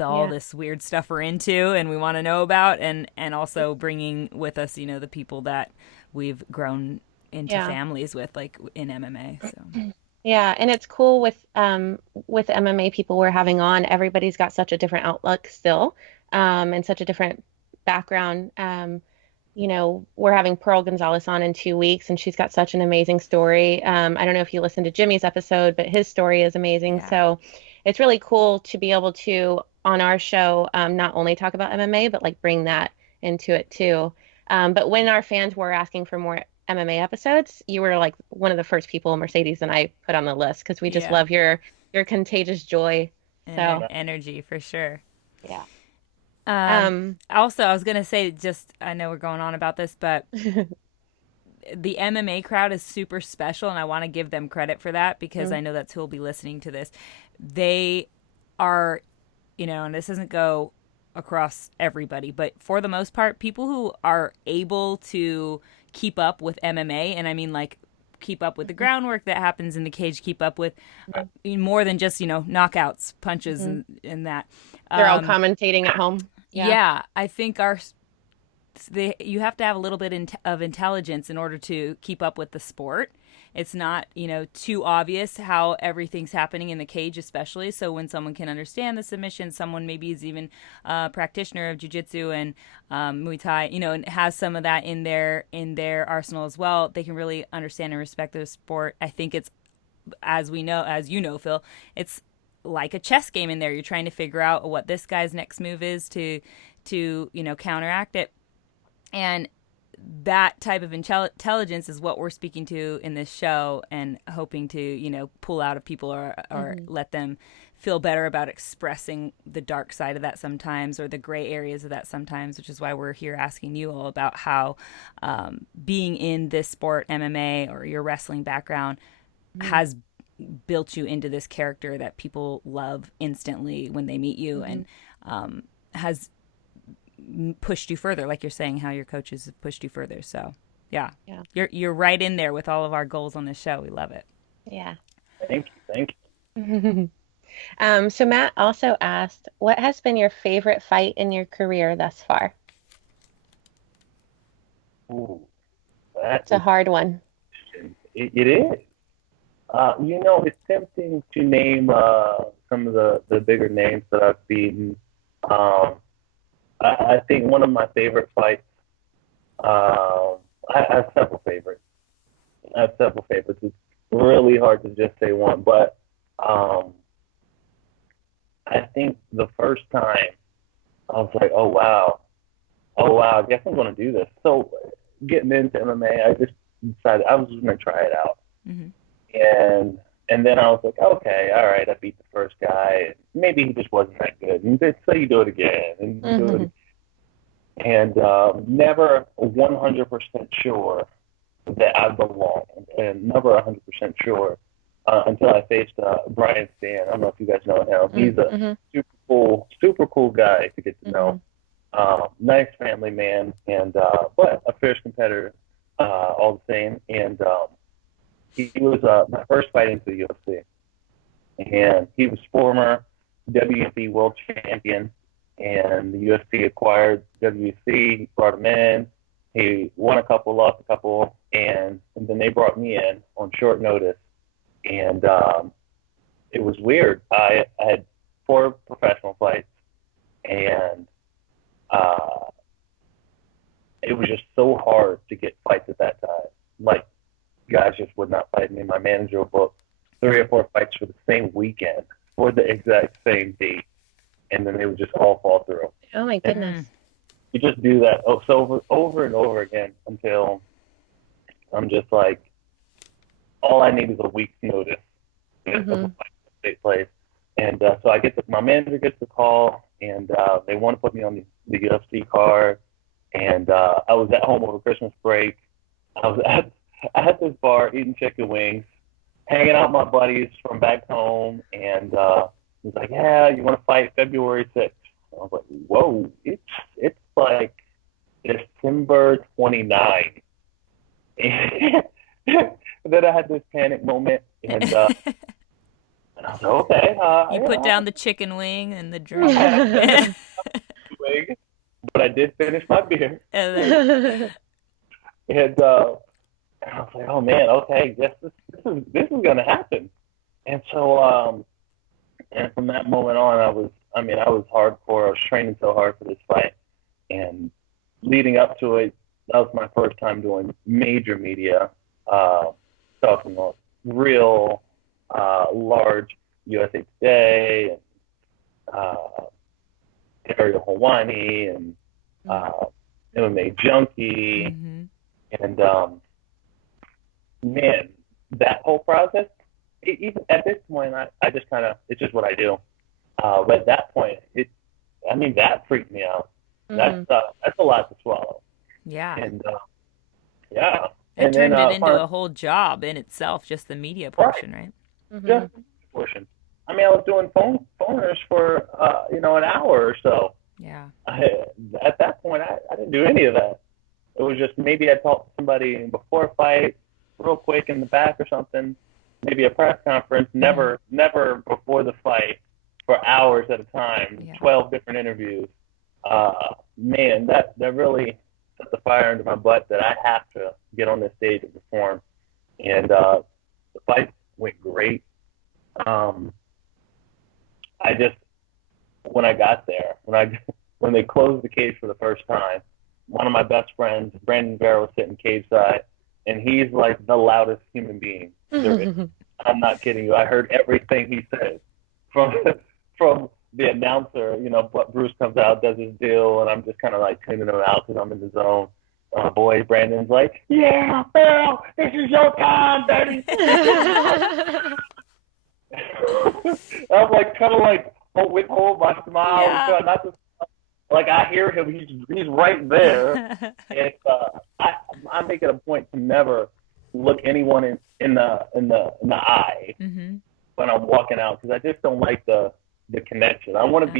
all this weird stuff we're into and we want to know about, and also bringing with us, the people that we've grown into families with, like in MMA. So Yeah, and it's cool with MMA people we're having on. Everybody's got such a different outlook still, and such a different background. We're having Pearl Gonzalez on in 2 weeks, and she's got such an amazing story. I don't know if you listened to Jimmy's episode, but his story is amazing. Yeah. So it's really cool to be able to, on our show, not only talk about MMA, but like bring that into it too. But when our fans were asking for more MMA episodes, you were like one of the first people Mercedes and I put on the list because we just love your contagious joy. So energy for sure. yeah. Also, I was gonna say, just I know we're going on about this, but the MMA crowd is super special, and I want to give them credit for that because I know that's who will be listening to this. They are, and this doesn't go across everybody, but for the most part, people who are able to keep up with MMA, and I mean like keep up with the groundwork that happens in the cage, keep up with more than just knockouts, punches, and that. They're all commentating at home. Yeah, I think you have to have a little bit of intelligence in order to keep up with the sport. It's not, too obvious how everything's happening in the cage, especially. So when someone can understand the submission, someone maybe is even a practitioner of jiu-jitsu and Muay Thai, and has some of that in their arsenal as well, they can really understand and respect the sport. I think it's, as you know, Phil, it's like a chess game in there. You're trying to figure out what this guy's next move is to counteract it. And that type of intelligence is what we're speaking to in this show and hoping to, pull out of people or let them feel better about expressing the dark side of that sometimes, or the gray areas of that sometimes, which is why we're here asking you all about how being in this sport, MMA, or your wrestling background has built you into this character that people love instantly when they meet you, and has pushed you further, like you're saying, how your coaches have pushed you further. So yeah. You're right in there with all of our goals on this show. We love it. Yeah. Thank you. So Matt also asked, what has been your favorite fight in your career thus far? Ooh, that's a hard one. It is. It's tempting to name some of the bigger names that I've beaten. I think one of my favorite fights, I have several favorites. It's really hard to just say one, but I think the first time I was like, oh wow, I guess I'm going to do this. So getting into MMA, I just decided I was just going to try it out. And then I was like, okay, all right, I beat the first guy. Maybe he just wasn't that good. And so you do it again, and do it again. And never 100% sure that I belong, and never 100% sure until I faced Brian Stan. I don't know if you guys know him. He's a super cool guy to get to know. Nice family man, and but a fierce competitor all the same. And he was my first fight into the UFC, and he was former WFC world champion, and the UFC acquired WC, brought him in. He won a couple, lost a couple, and then they brought me in on short notice, and it was weird. I had 4 professional fights, and it was just so hard to get fights at that time. Like, guys just would not fight me. My manager would book 3 or 4 fights for the same weekend for the exact same date, and then they would just all fall through. Oh my goodness. you just do that so over and over again until I'm just like, all I need is a week's notice of a fight to take place. And so my manager gets the call, and they want to put me on the UFC card. And I was at home over Christmas break. I was at this bar eating chicken wings, hanging out with my buddies from back home, and he's like, "Yeah, you want to fight February 6th?" I was like, "Whoa, it's like December 29th." And then I had this panic moment, and I was like, "Okay." You put down the chicken wing and the drink. But I did finish my beer. And I was like, "Oh man, okay, this is gonna happen." And so, and from that moment on, I was hardcore. I was training so hard for this fight, and leading up to it, that was my first time doing major media, talking about real large USA Today and Ariel Hawani and MMA Junkie, and man, that whole process. Even at this point, I just kind of, it's just what I do. But at that point, that freaked me out. That's a lot to swallow. Yeah. And yeah. It turned it into a whole job in itself, just the media portion, right? Just the portion. I mean, I was doing phoners for an hour or so. Yeah. At that point, I didn't do any of that. It was just maybe I'd talk to somebody before a fight, real quick in the back or something. Maybe a press conference. Never before the fight for hours at a time. Yeah. 12 different interviews. Man, that really set the fire under my butt that I have to get on this stage and perform. And the fight went great. When I got there, when they closed the cage for the first time, one of my best friends, Brandon Vera, was sitting cage side, and he's like the loudest human being there is. I'm not kidding you. I heard everything he said from the announcer. But Bruce comes out, does his deal, and I'm just kind of like tuning him out because I'm in the zone. Boy, Brandon's like, "Yeah, Phil, this is your time, baby." I'm like kind of like withhold my smile, yeah. Not to, like I hear him, he's right there, and I make it a point to never look anyone in the eye when I'm walking out, because I just don't like the connection. I want to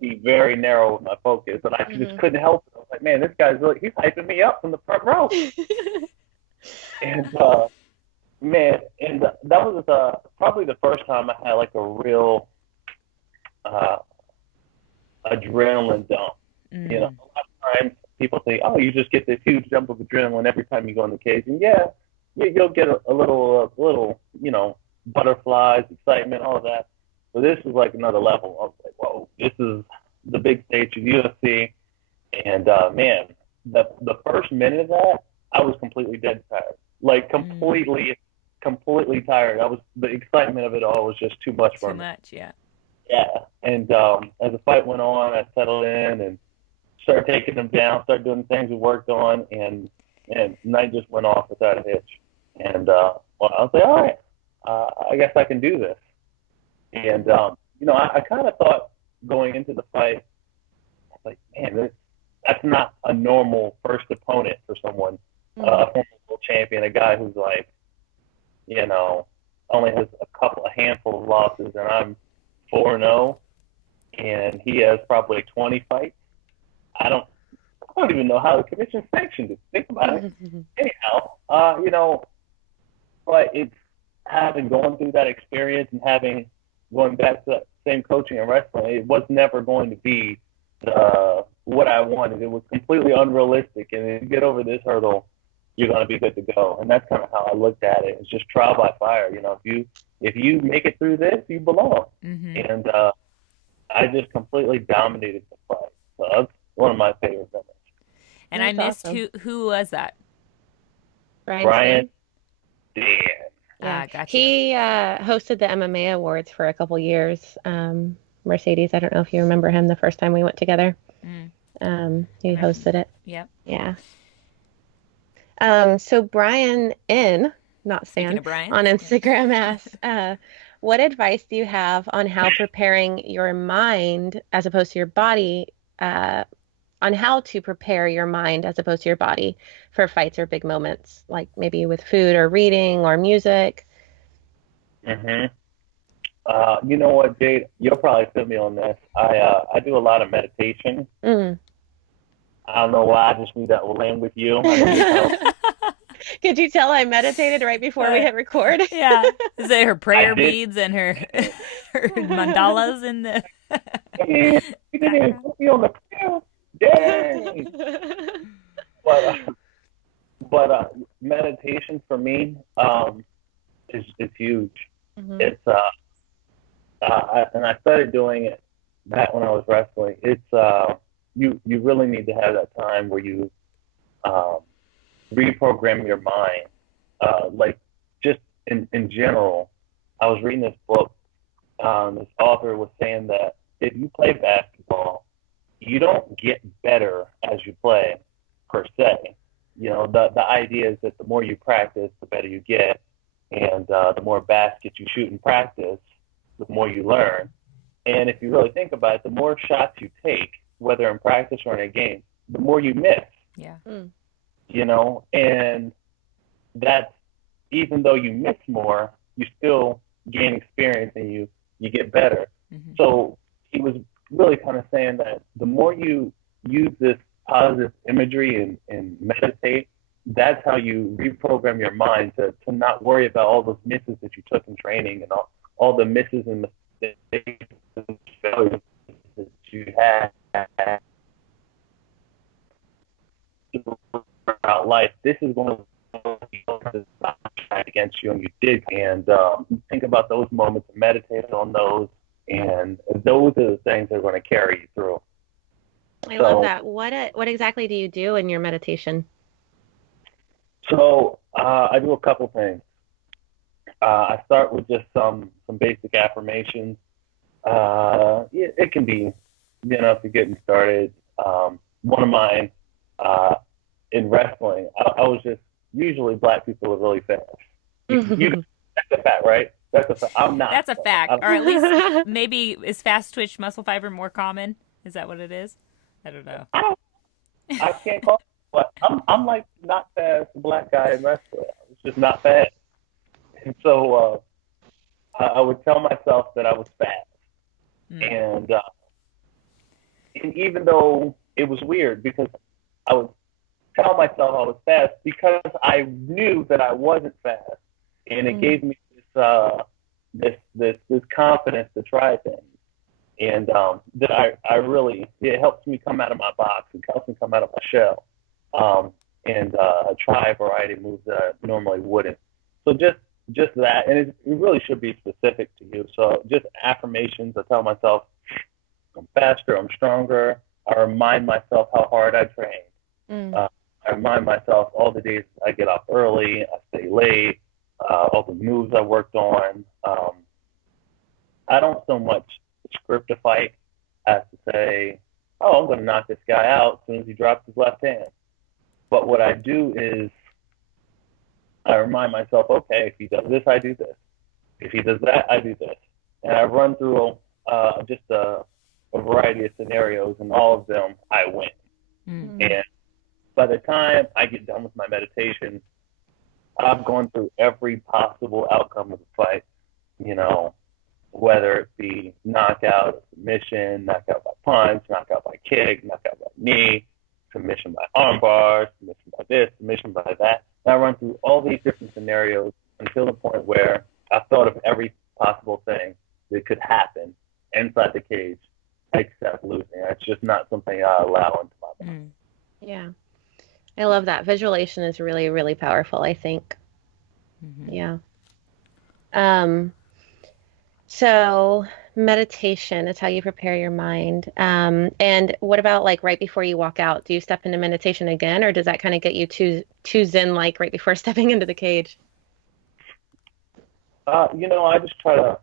be very narrow with my focus, and I just couldn't help it. I was like, man, this guy's he's hyping me up from the front row. And man, and that was probably the first time I had like a real adrenaline dump. A lot of times people think, "Oh, you just get this huge jump of adrenaline every time you go in the cage," and yeah, you'll get a little, butterflies, excitement, all of that. But this is like another level. I was like, whoa, this is the big stage of UFC. And man, the first minute of that, I was completely dead tired. Like completely tired. The excitement of it all was just too much for me. Too much, yeah. Yeah. And as the fight went on, I settled in and started taking them down, started doing things we worked on, and night just went off without a hitch. And I was like, all right, I guess I can do this. And I kind of thought going into the fight, I was like, man, that's not a normal first opponent for someone, a former world champion, a guy who's like, only has a handful of losses, and I'm 4-0, and he has probably 20 fights. I don't even know how the commission sanctioned it. Think about it. Anyhow, but it's going through that experience and going back to that same coaching and wrestling, it was never going to be what I wanted. It was completely unrealistic, and if you get over this hurdle, you're going to be good to go. And that's kind of how I looked at it. It's just trial by fire. If you make it through this, you belong. And I just completely dominated the fight. So that's one of my favorite moments. And that's I missed awesome. Who was that? Brian Dan. Yeah, gotcha. He hosted the MMA awards for a couple years. Mercedes, I don't know if you remember him the first time we went together. He hosted it. Yep. Yeah. So Brian not Speaking Stan, of Brian, on Instagram asks, what advice do you have on how preparing your mind as opposed to your body, on how to prepare your mind as opposed to your body for fights or big moments, like maybe with food or reading or music? You know what, Jade? You'll probably feel me on this. I do a lot of meditation. Mm. I don't know why. I just knew that would land with you. Could you tell I meditated right before we hit record? Yeah. Is it her prayer beads and her mandalas in the You didn't even put me on the field. Dang. But meditation for me is huge. Mm-hmm. It's and I started doing it back when I was wrestling. It's you really need to have that time where you reprogram your mind. Like just in general, I was reading this book. This author was saying that if you play basketball, you don't get better as you play, per se. You know, the idea is that the more you practice, the better you get, and the more baskets you shoot in practice, the more you learn. And if you really think about it, the more shots you take, whether in practice or in a game, the more you miss. Yeah. You know, and that's, even though you miss more, you still gain experience and you get better. Mm-hmm. So he was really kind of saying that the more you use this positive imagery and meditate, that's how you reprogram your mind to not worry about all those misses that you took in training and all the misses and mistakes and failures that you had throughout life. This is going to against you, and you did. And think about those moments and meditate on those, and those are the things that are going to carry you through. I love that. What exactly do you do in your meditation? So I do a couple things. I start with just some basic affirmations. It can be, if you're getting started. One of mine in wrestling, I was just, usually black people are really fast. That's a fact, right? That's a fact. I'm not. That's a fact. Or at least maybe is fast twitch muscle fiber more common? Is that what it is? I don't know. I can't call it, but I'm like not fast black guy in wrestling. It's just not fast. And so I would tell myself that I was fast. And even though it was weird, because I would tell myself I was fast because I knew that I wasn't fast, and it gave me this confidence to try things, and that I really, it helps me come out of my box. It helps me come out of my shell, and try a variety of moves that I normally wouldn't. So just that, and it really should be specific to you. So just affirmations. I tell myself I'm faster, I'm stronger. I remind myself how hard I train. I remind myself all the days I get up early, I stay late, all the moves I worked on. I don't so much script a fight as to say, oh, I'm going to knock this guy out as soon as he drops his left hand. But what I do is I remind myself, okay, if he does this, I do this. If he does that, I do this. And I run through just a variety of scenarios, and all of them I win. And by the time I get done with my meditation, I've gone through every possible outcome of the fight, whether it be knockout, submission, knockout by punch, knockout by kick, knockout by knee, submission by arm bars, submission by this, submission by that. And I run through all these different scenarios until the point where I've thought of every possible thing that could happen inside the cage except losing. That's just not something I allow into my mind. Yeah. I love that. Visualization is really, really powerful, I think. Yeah. So meditation is how you prepare your mind. And what about like right before you walk out? Do you step into meditation again, or does that kind of get you too zen-like right before stepping into the cage? I just try to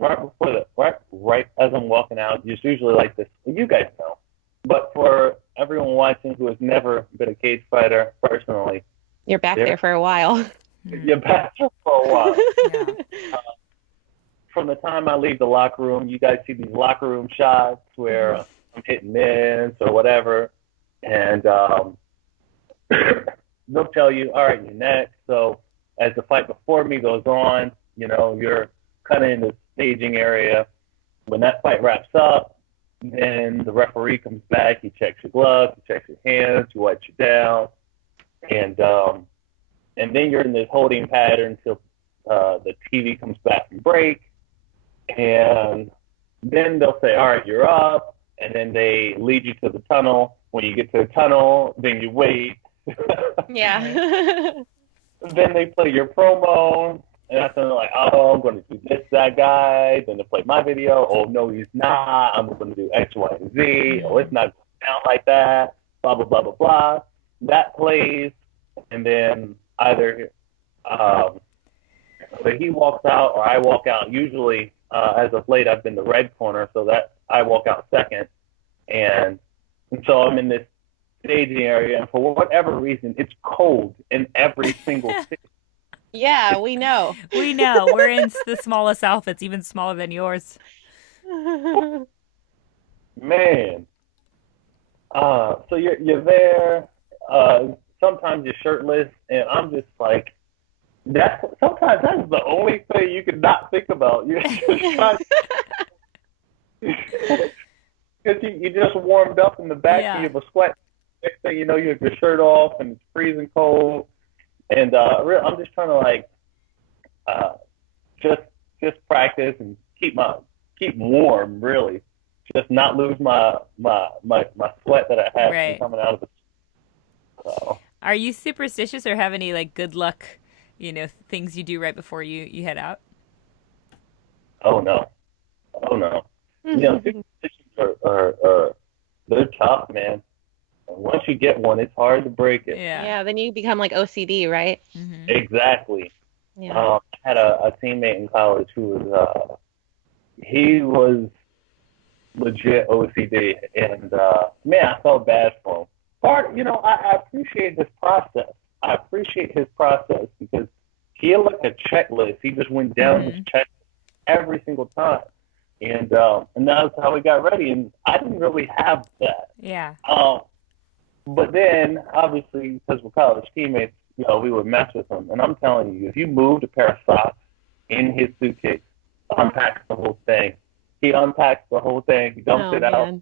right as I'm walking out. It's usually like this. Well, you guys know. But for everyone watching who has never been a cage fighter personally, You're back there for a while. you're back there for a while. Yeah. From the time I leave the locker room, you guys see these locker room shots where I'm hitting mids or whatever, and they'll tell you, all right, you're next. So as the fight before me goes on, you're kind of in the staging area. When that fight wraps up, then the referee comes back, he checks your gloves, he checks your hands, he wipes you down, and then you're in this holding pattern until the TV comes back from break, and then they'll say, all right, you're up, and then they lead you to the tunnel. When you get to the tunnel, then you wait. Yeah. Then they play your promo, and that's when they're like, oh, I'm going to do this, that guy. Then they play my video. Oh, no, he's not. I'm going to do X, Y, and Z. Oh, it's not going down like that. Blah, blah, blah, blah, blah. That plays, and then either he walks out or I walk out. Usually, as of late, I've been the red corner, so that I walk out second. And so I'm in this staging area, and for whatever reason, it's cold in every single city. Yeah, we know. We know. We're in the smallest outfits, even smaller than yours. Man. So you're there. Sometimes you're shirtless, and I'm just like, sometimes that's the only thing you can not think about. You're just trying because you just warmed up in the back of a sweat. Next thing you know, you have your shirt off and it's freezing cold. And I'm just trying to just practice and keep warm, really. Just not lose my sweat that I have Right. coming out of it. So. Are you superstitious or have any like good luck, things you do right before you head out? Oh no. Superstitions are they're tough, man. And once you get one, it's hard to break it. Yeah, then you become like OCD, right? Mm-hmm. Exactly. Yeah. I had a teammate in college who was he was legit OCD, and man, I felt bad for him. I appreciate his process. I appreciate his process because he had like a checklist. He just went down his checklist every single time, and that's how we got ready. And I didn't really have that. Yeah. But then, obviously, because we're college teammates, we would mess with him. And I'm telling you, if you moved a pair of socks in his suitcase, unpacks the whole thing. He unpacks the whole thing. He dumps it out,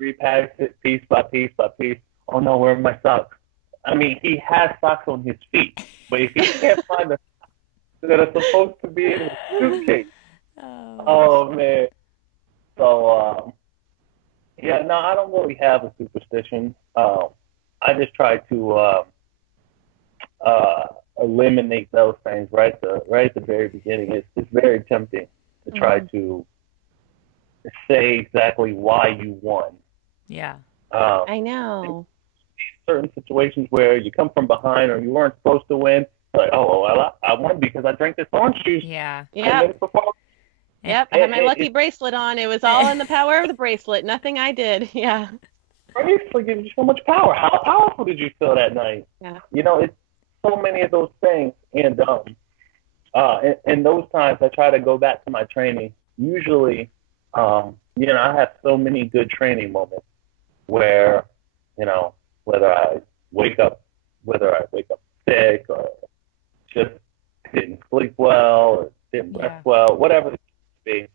repacks it piece by piece by piece. Oh, no, where are my socks? I mean, he has socks on his feet. But if he can't find the socks that are supposed to be in his suitcase, oh man. So, no, I don't really have a superstition. I just try to eliminate those things right at the very beginning. It's very tempting to try to say exactly why you won. Yeah. I know. Certain situations where you come from behind or you weren't supposed to win, like, oh, well, I won because I drank this orange juice. Yeah. Yep. I had my lucky bracelet on. It was all in the power of the bracelet. Nothing I did. Yeah. Bracelet gives you so much power. How powerful did you feel that night? Yeah. It's so many of those things. And in those times, I try to go back to my training. Usually, I have so many good training moments where, whether I wake up sick or just didn't sleep well or didn't rest well, whatever it be,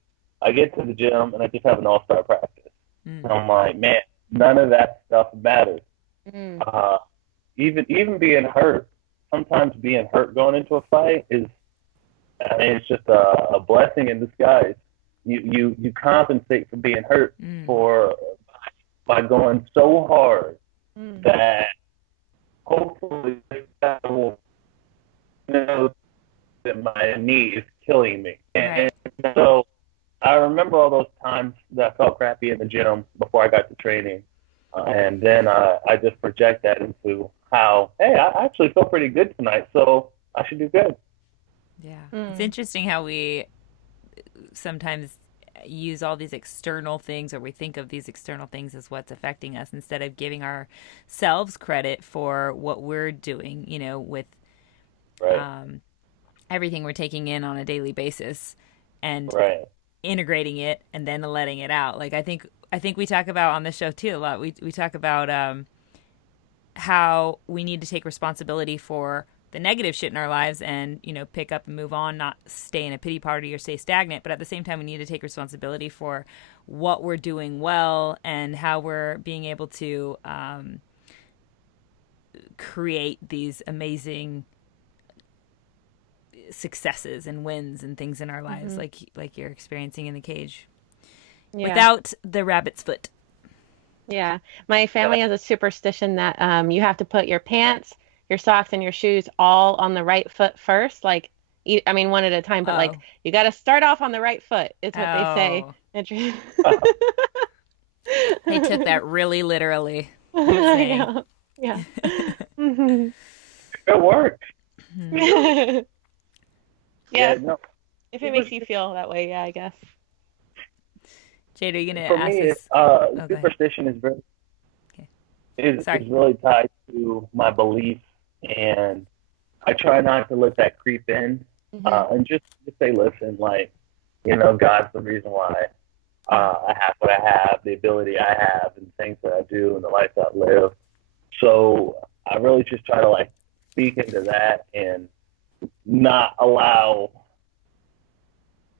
I get to the gym and I just have an all-star practice. And I'm like, man, none of that stuff matters. Even being hurt, sometimes being hurt going into a fight it's just a blessing in disguise. You compensate for being hurt by going so hard that hopefully that will know that my knee is killing me. And so I remember all those times that I felt crappy in the gym before I got to training. And then I just project that into how, hey, I actually feel pretty good tonight, so I should do good. Yeah. It's interesting how we sometimes use all these external things, or we think of these external things as what's affecting us, instead of giving ourselves credit for what we're doing, with Right. everything we're taking in on a daily basis, and Right. integrating it and then letting it out. Like I think we talk about on this show too a lot. We talk about how we need to take responsibility for the negative shit in our lives and pick up and move on, not stay in a pity party or stay stagnant. But at the same time, we need to take responsibility for what we're doing well and how we're being able to create these amazing successes and wins and things in our lives, like you're experiencing in the cage, without the rabbit's foot. Yeah. My family has a superstition that you have to put your pants, your socks, and your shoes all on the right foot first. Like, I mean, one at a time, but like you got to start off on the right foot. Is what they say. They took that really literally. Yeah. It worked. Yeah. No. If it makes you feel that way, I guess. Jade, are you gonna For ask me, this? Superstition is very is really tied to my belief, and I try not to let that creep in, and just say, listen, like, God's the reason why I have what I have, the ability I have, and things that I do, and the life that I live. So I really just try to like speak into that and not allow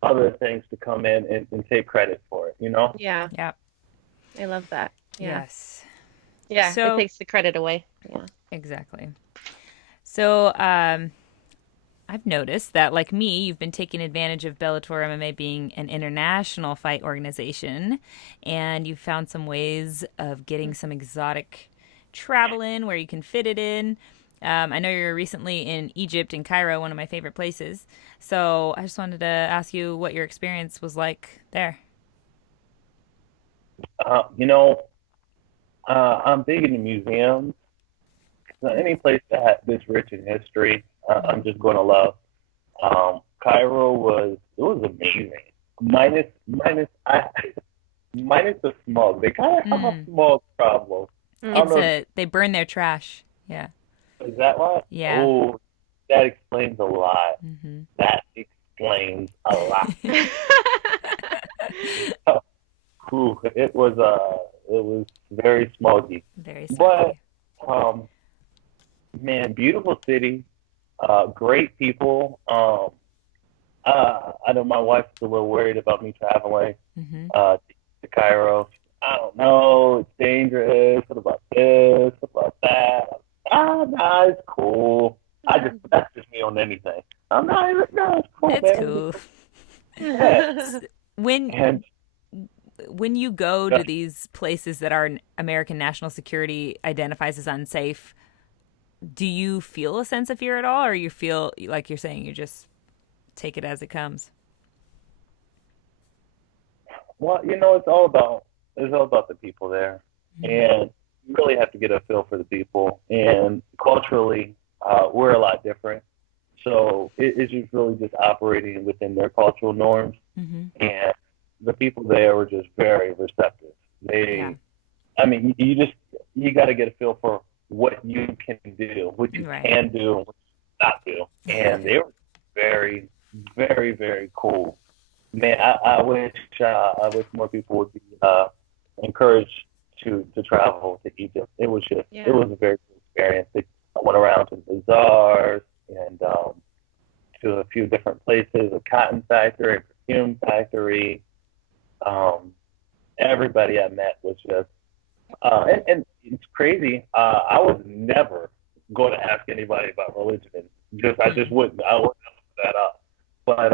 other things to come in and take credit for it, Yeah. I love that. Yes. Yeah, so, it takes the credit away. Yeah. Exactly. So I've noticed that, like me, you've been taking advantage of Bellator MMA being an international fight organization, and you've found some ways of getting some exotic travel in where you can fit it in. I know you were recently in Egypt, in Cairo, one of my favorite places. So I just wanted to ask you what your experience was like there. I'm big into museums. So any place that has this rich in history, I'm just going to love. Cairo was amazing. Minus the smog. They kind of have a smog problem. They burn their trash. Yeah. Is that right? Yeah. Oh, that explains a lot. That explains a lot. It was very smoggy. Very smoggy. But man, beautiful city, great people. I know my wife's a little worried about me traveling to Cairo. I don't know, it's dangerous. What about this? What about that? Nah, it's cool. That's just me on anything. It's cool. It's man. cool. Yeah. When you go to these places that our American national security identifies as unsafe, do you feel a sense of fear at all, or you feel like you're saying you just take it as it comes? Well, it's all about the people there, and you really have to get a feel for the people. And culturally, we're a lot different, so it's just really just operating within their cultural norms. And the people there were just very receptive. I mean, you got to get a feel for what you can do, what you can do, and what you not do. And they were very, very, very cool. Man, I wish more people would be encouraged to travel to Egypt. It was a very cool experience. I went around to bazaars and to a few different places, a cotton factory, a perfume factory. Everybody I met was just, and it's crazy. I was never going to ask anybody about religion, and I just wouldn't. I wouldn't put that up. But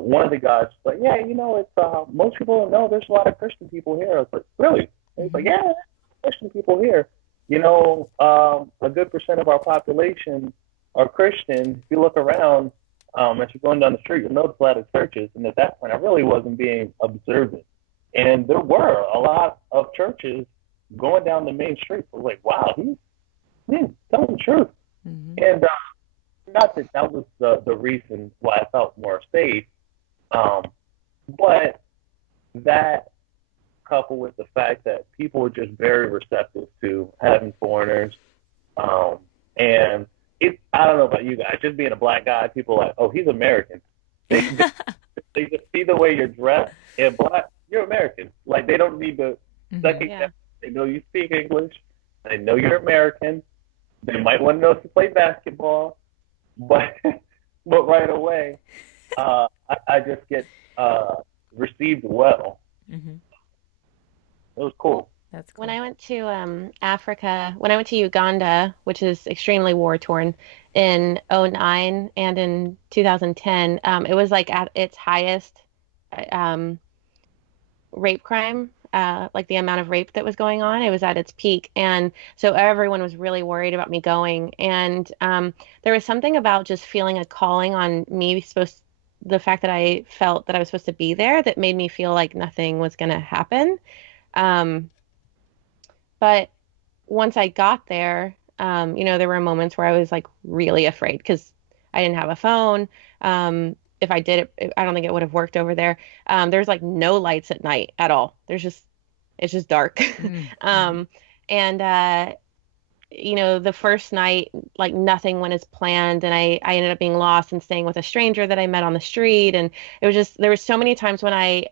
one of the guys was like, yeah, it's most people don't know there's a lot of Christian people here. I was like, really? And he's like, yeah, there's Christian people here. A good percent of our population are Christian. If you look around, as you're going down the street, you'll notice a lot of churches. And at that point, I really wasn't being observant. And there were a lot of churches going down the main street. I was like, wow, he's telling the truth. And not that was the reason why I felt more safe, But that, coupled with the fact that people were just very receptive to having foreigners, and I don't know about you guys, just being a black guy, people are like, oh, he's American. They just see the way you're dressed and black, you're American. Like, they don't need to second guess. They know you speak English. They know you're American. They might want to know if you play basketball, but right away, I just get received well. Mm-hmm. It was cool. That's cool. When I went to Africa, when I went to Uganda, which is extremely war torn, in 2009 and in 2010, it was like at its highest rape crime, like the amount of rape that was going on. It was at its peak. And so everyone was really worried about me going. And there was something about just feeling a calling on me, the fact that I felt that I was supposed to be there, that made me feel like nothing was going to happen. But once I got there, there were moments where I was like really afraid because I didn't have a phone. If I did it, I don't think it would have worked over there. There's like no lights at night at all. It's just dark. Mm-hmm. The first night, like nothing went as planned. And I ended up being lost and staying with a stranger that I met on the street. And it was there were so many times when I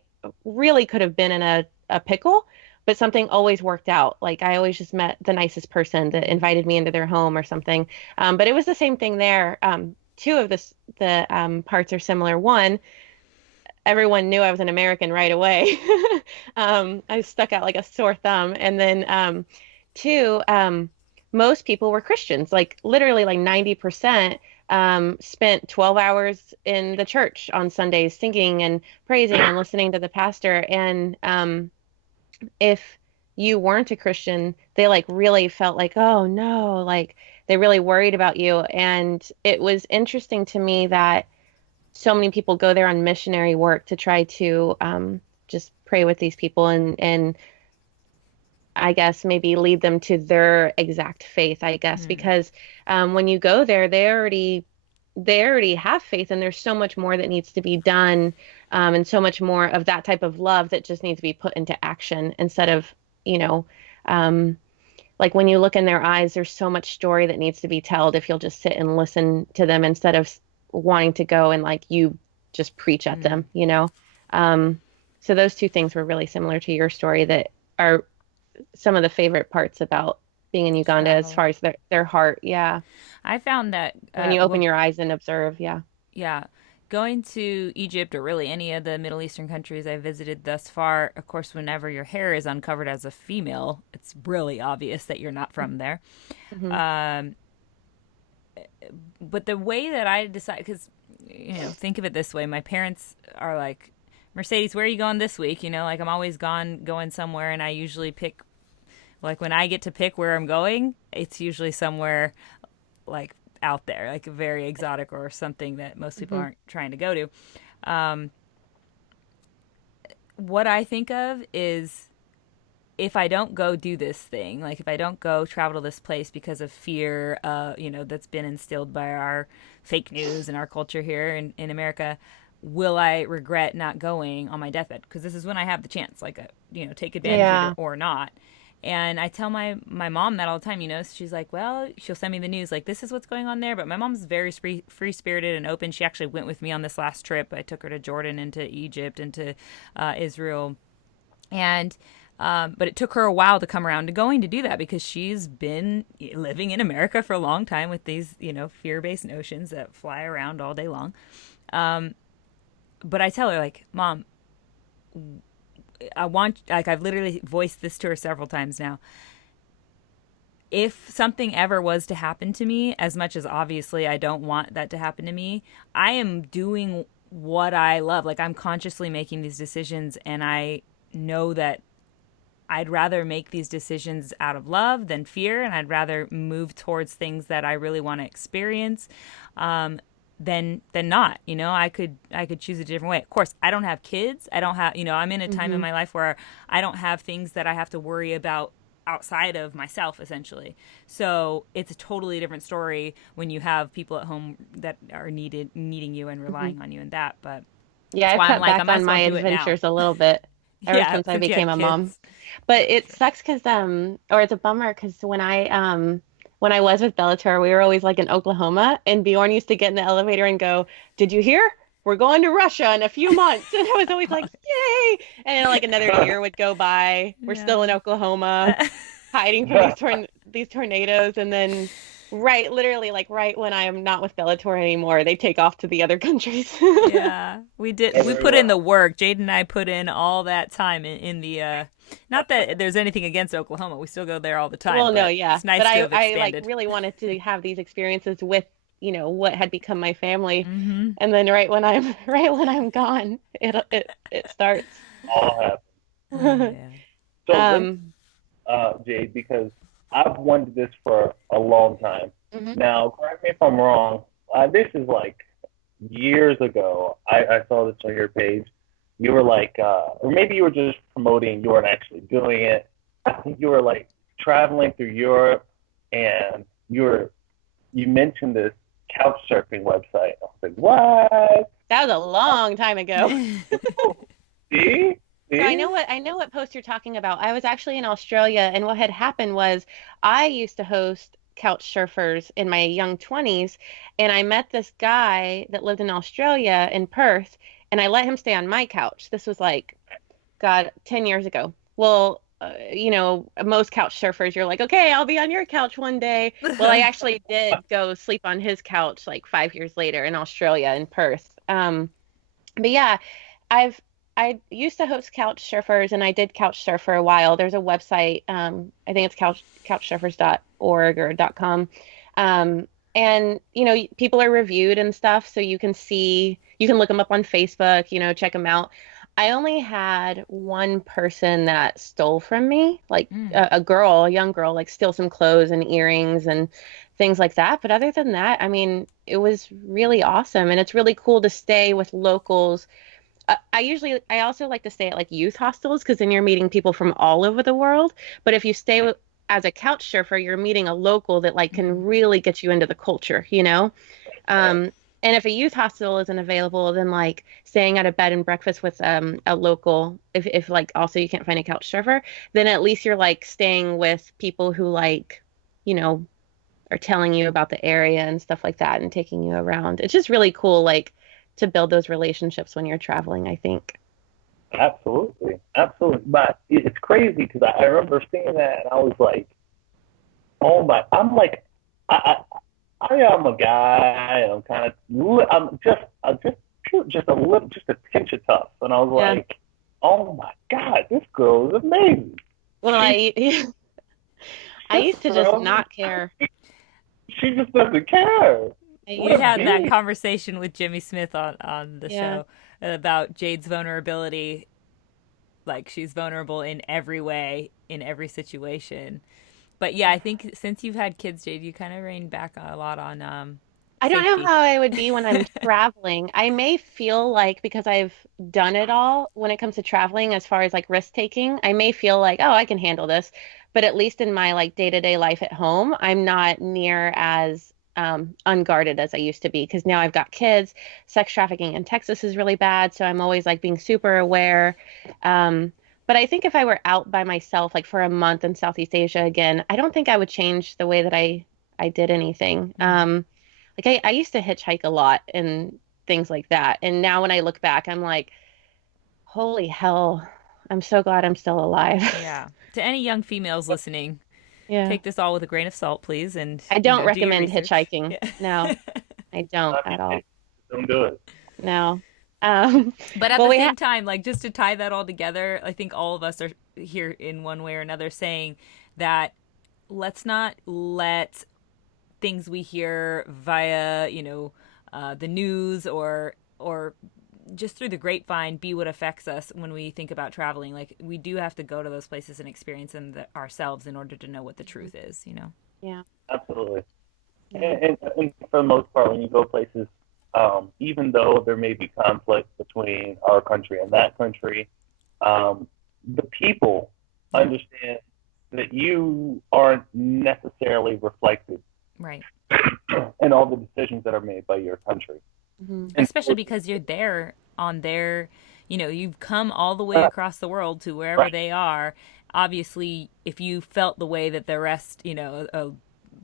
really could have been in a pickle, but something always worked out. Like I always just met the nicest person that invited me into their home or something. But it was the same thing there. Two of the parts are similar. One, everyone knew I was an American right away. I stuck out like a sore thumb. And then two, most people were Christians, like literally like 90%. Spent 12 hours in the church on Sundays singing and praising and listening to the pastor. And if you weren't a Christian, they like really felt like, oh no, like they really worried about you. And it was interesting to me that so many people go there on missionary work to try to just pray with these people and I guess maybe lead them to their exact faith, I guess, because when you go there, they already have faith, and there's so much more that needs to be done, and so much more of that type of love that just needs to be put into action instead of, like when you look in their eyes, there's so much story that needs to be told if you'll just sit and listen to them instead of wanting to go and like you just preach at them, So those two things were really similar to your story that are some of the favorite parts about being in Uganda as far as their heart. Yeah. I found that when you open your eyes and observe. Yeah. Yeah. Going to Egypt or really any of the Middle Eastern countries I visited thus far, of course, whenever your hair is uncovered as a female, it's really obvious that you're not from there. Mm-hmm. But the way that I decide, because, think of it this way. My parents are like, Mercedes, where are you going this week? Like I'm always going somewhere, and I usually pick, like when I get to pick where I'm going, it's usually somewhere like out there, like very exotic or something that most people aren't trying to go to. What I think of is if I don't go do this thing, like if I don't go travel to this place because of fear, that's been instilled by our fake news and our culture here in America, will I regret not going on my deathbed? Because this is when I have the chance, like, take advantage of it or not. And I tell my mom that all the time, she's like, well, she'll send me the news, like, this is what's going on there. But my mom's very free-spirited and open. She actually went with me on this last trip. I took her to Jordan and to Egypt and to Israel. And but it took her a while to come around to going to do that because she's been living in America for a long time with these, fear-based notions that fly around all day long. But I tell her, like, Mom, I've literally voiced this to her several times now. If something ever was to happen to me, as much as obviously I don't want that to happen to me, I am doing what I love. Like I'm consciously making these decisions, and I know that I'd rather make these decisions out of love than fear, and I'd rather move towards things that I really want to experience. Than not, I could choose a different way. Of course, I don't have kids. I don't have, I'm in a time in my life where I don't have things that I have to worry about outside of myself, essentially. So it's a totally different story when you have people at home that are needing you and relying on you and that. But Yeah, That's I've why I'm cut like, I back might on as my well do it now. adventures a little bit ever Yeah, since I since you had became a mom. kids. But it sucks because or it's a bummer because when I was with Bellator, we were always like in Oklahoma, and Bjorn used to get in the elevator and go, "Did you hear? We're going to Russia in a few months." And I was always like, "Yay!" And then like another year would go by. We're still in Yeah. Oklahoma, hiding from these tornadoes, and then literally like right when I am not with Bellator anymore, they take off to the other countries. Yeah, we did. We put in the work. Jade and I put in all that time in the. Not that there's anything against Oklahoma. We still go there all the time. Well, no, but yeah. it's nice But to have I like expanded. really wanted to have these experiences with, what had become my family. Mm-hmm. And then right when I'm gone, it starts. All happen. Oh, man. So, Jade, because I've wanted this for a long time. Mhm. Now, correct me if I'm wrong. This is like years ago. I saw this on your page. You were like, or maybe you were just promoting. You weren't actually doing it. I think you were like traveling through Europe, and you mentioned this couch surfing website. I was like, what? That was a long time ago. See? So I know what post you're talking about. I was actually in Australia, and what had happened was I used to host couch surfers in my young 20s, and I met this guy that lived in Australia in Perth, and I let him stay on my couch. This was like, God, 10 years ago. Well, most couch surfers, you're like, okay, I'll be on your couch one day. Well, I actually did go sleep on his couch like 5 years later in Australia in Perth. But yeah, I used to host couch surfers, and I did couch surf for a while. There's a website, I think it's couchsurfers.org or .com. And people are reviewed and stuff, so you can look them up on Facebook, check them out. I only had one person that stole from me, like a young girl, like steal some clothes and earrings and things like that. But other than that, I mean, it was really awesome, and it's really cool to stay with locals. I also like to stay at like youth hostels because then you're meeting people from all over the world. But if you stay as a couch surfer, you're meeting a local that like can really get you into the culture. And if a youth hostel isn't available, then like staying at a bed and breakfast with a local, if like also you can't find a couch surfer, then at least you're like staying with people who like, are telling you about the area and stuff like that and taking you around. It's just really cool, like to build those relationships when you're traveling, I think. Absolutely. But it's crazy because I remember seeing that and I was like, oh my, I'm like, I am a guy. I'm just a pinch of tough, and I was like, oh my God, this girl is amazing. Well, I used to just not care. She just doesn't care. We had that conversation with Jimmy Smith on the show about Jade's vulnerability. Like, she's vulnerable in every way, in every situation. But yeah, I think since you've had kids, Jade, you kind of rein back a lot on I don't safety. know how I would be when I'm traveling. I may feel like because I've done it all when it comes to traveling as far as like risk taking, I may feel like, oh, I can handle this. But at least in my like day-to-day life at home, I'm not near as unguarded as I used to be because now I've got kids. Sex trafficking in Texas is really bad, so I'm always like being super aware. But I think if I were out by myself, like for a month in Southeast Asia again, I don't think I would change the way that I did anything. Like I used to hitchhike a lot and things like that. And now when I look back, I'm like, holy hell, I'm so glad I'm still alive. Yeah. To any young females listening, take this all with a grain of salt, please. And I don't recommend do your research. hitchhiking. Yeah. No, I don't at all. Don't do it. No. But at the same time, like just to tie that all together, I think all of us are here in one way or another saying that let's not let things we hear via, the news or just through the grapevine be what affects us when we think about traveling. Like we do have to go to those places and experience them ourselves in order to know what the truth is, Yeah. Absolutely. And for the most part, when you go places, even though there may be conflict between our country and that country, the people understand that you aren't necessarily reflected right, in all the decisions that are made by your country. Especially because you're there on their, you've come all the way across the world to wherever they are. Obviously, if you felt the way that the rest, a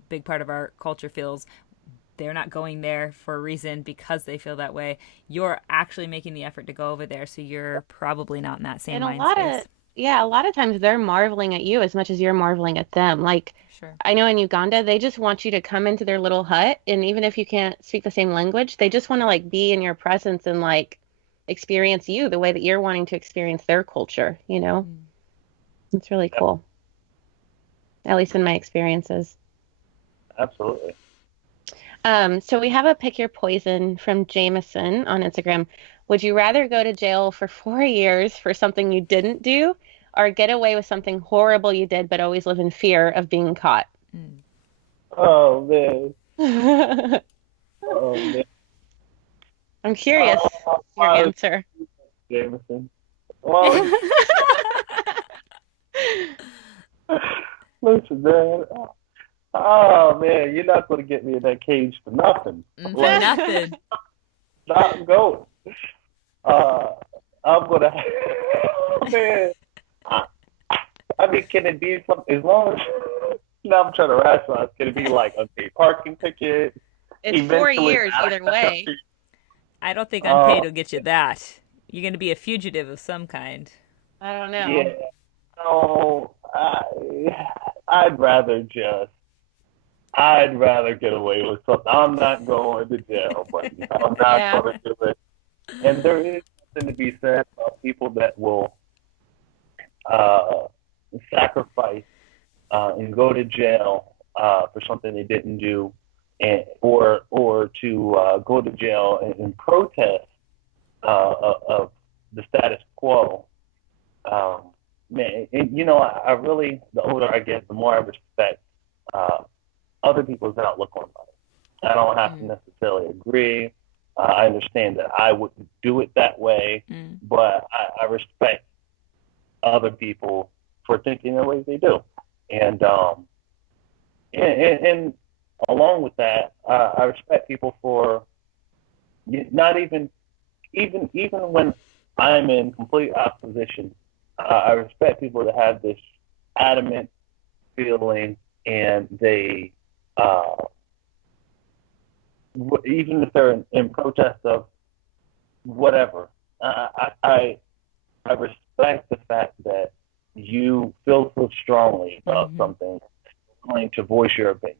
big part of our culture feels, they're not going there for a reason because they feel that way. You're actually making the effort to go over there, so you're probably not in that same And mind space. a lot of times they're marveling at you as much as you're marveling at them. Like, Sure. I know in Uganda, they just want you to come into their little hut, and even if you can't speak the same language, they just want to like be in your presence and like experience you the way that you're wanting to experience their culture, It's really cool. At least in my experiences. Absolutely. So we have a pick your poison from Jameson on Instagram. Would you rather go to jail for 4 years for something you didn't do, or get away with something horrible you did but always live in fear of being caught? Oh man. Oh man. I'm curious your answer. Jameson. Well, listen, man. Oh man, you're not going to get me in that cage for nothing. For nothing. Not going. I'm gonna. Man, I mean, can it be something? As long as now, I'm trying to rationalize. Can it be like unpaid parking ticket? It's 4 years either way. I don't think unpaid will get you that. You're going to be a fugitive of some kind. I don't know. Yeah. No, I'd rather get away with something. I'm not going to jail, but I'm not going to do it. And there is something to be said about people that will sacrifice and go to jail for something they didn't do, or to go to jail and protest of the status quo. Man, and, I really, the older I get, the more I respect other people's outlook on life. I don't have to necessarily agree. I understand that I wouldn't do it that way, but I respect other people for thinking the way they do. And along with that, I respect people for not even when I'm in complete opposition. I respect people that have this adamant feeling, and they even if they're in protest of whatever, I respect the fact that you feel so strongly about something, willing to voice your opinion.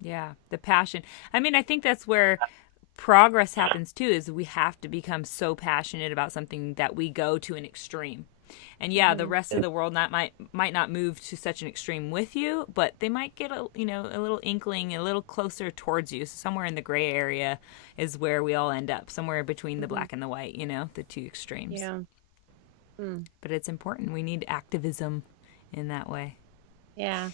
Yeah, the passion. I mean, I think that's where progress happens too, is we have to become so passionate about something that we go to an extreme. And the rest of the world might not move to such an extreme with you, but they might get a little inkling, a little closer towards you. So somewhere in the gray area is where we all end up, somewhere between the black and the white, the two extremes. Yeah. But it's important. We need activism in that way. Yeah.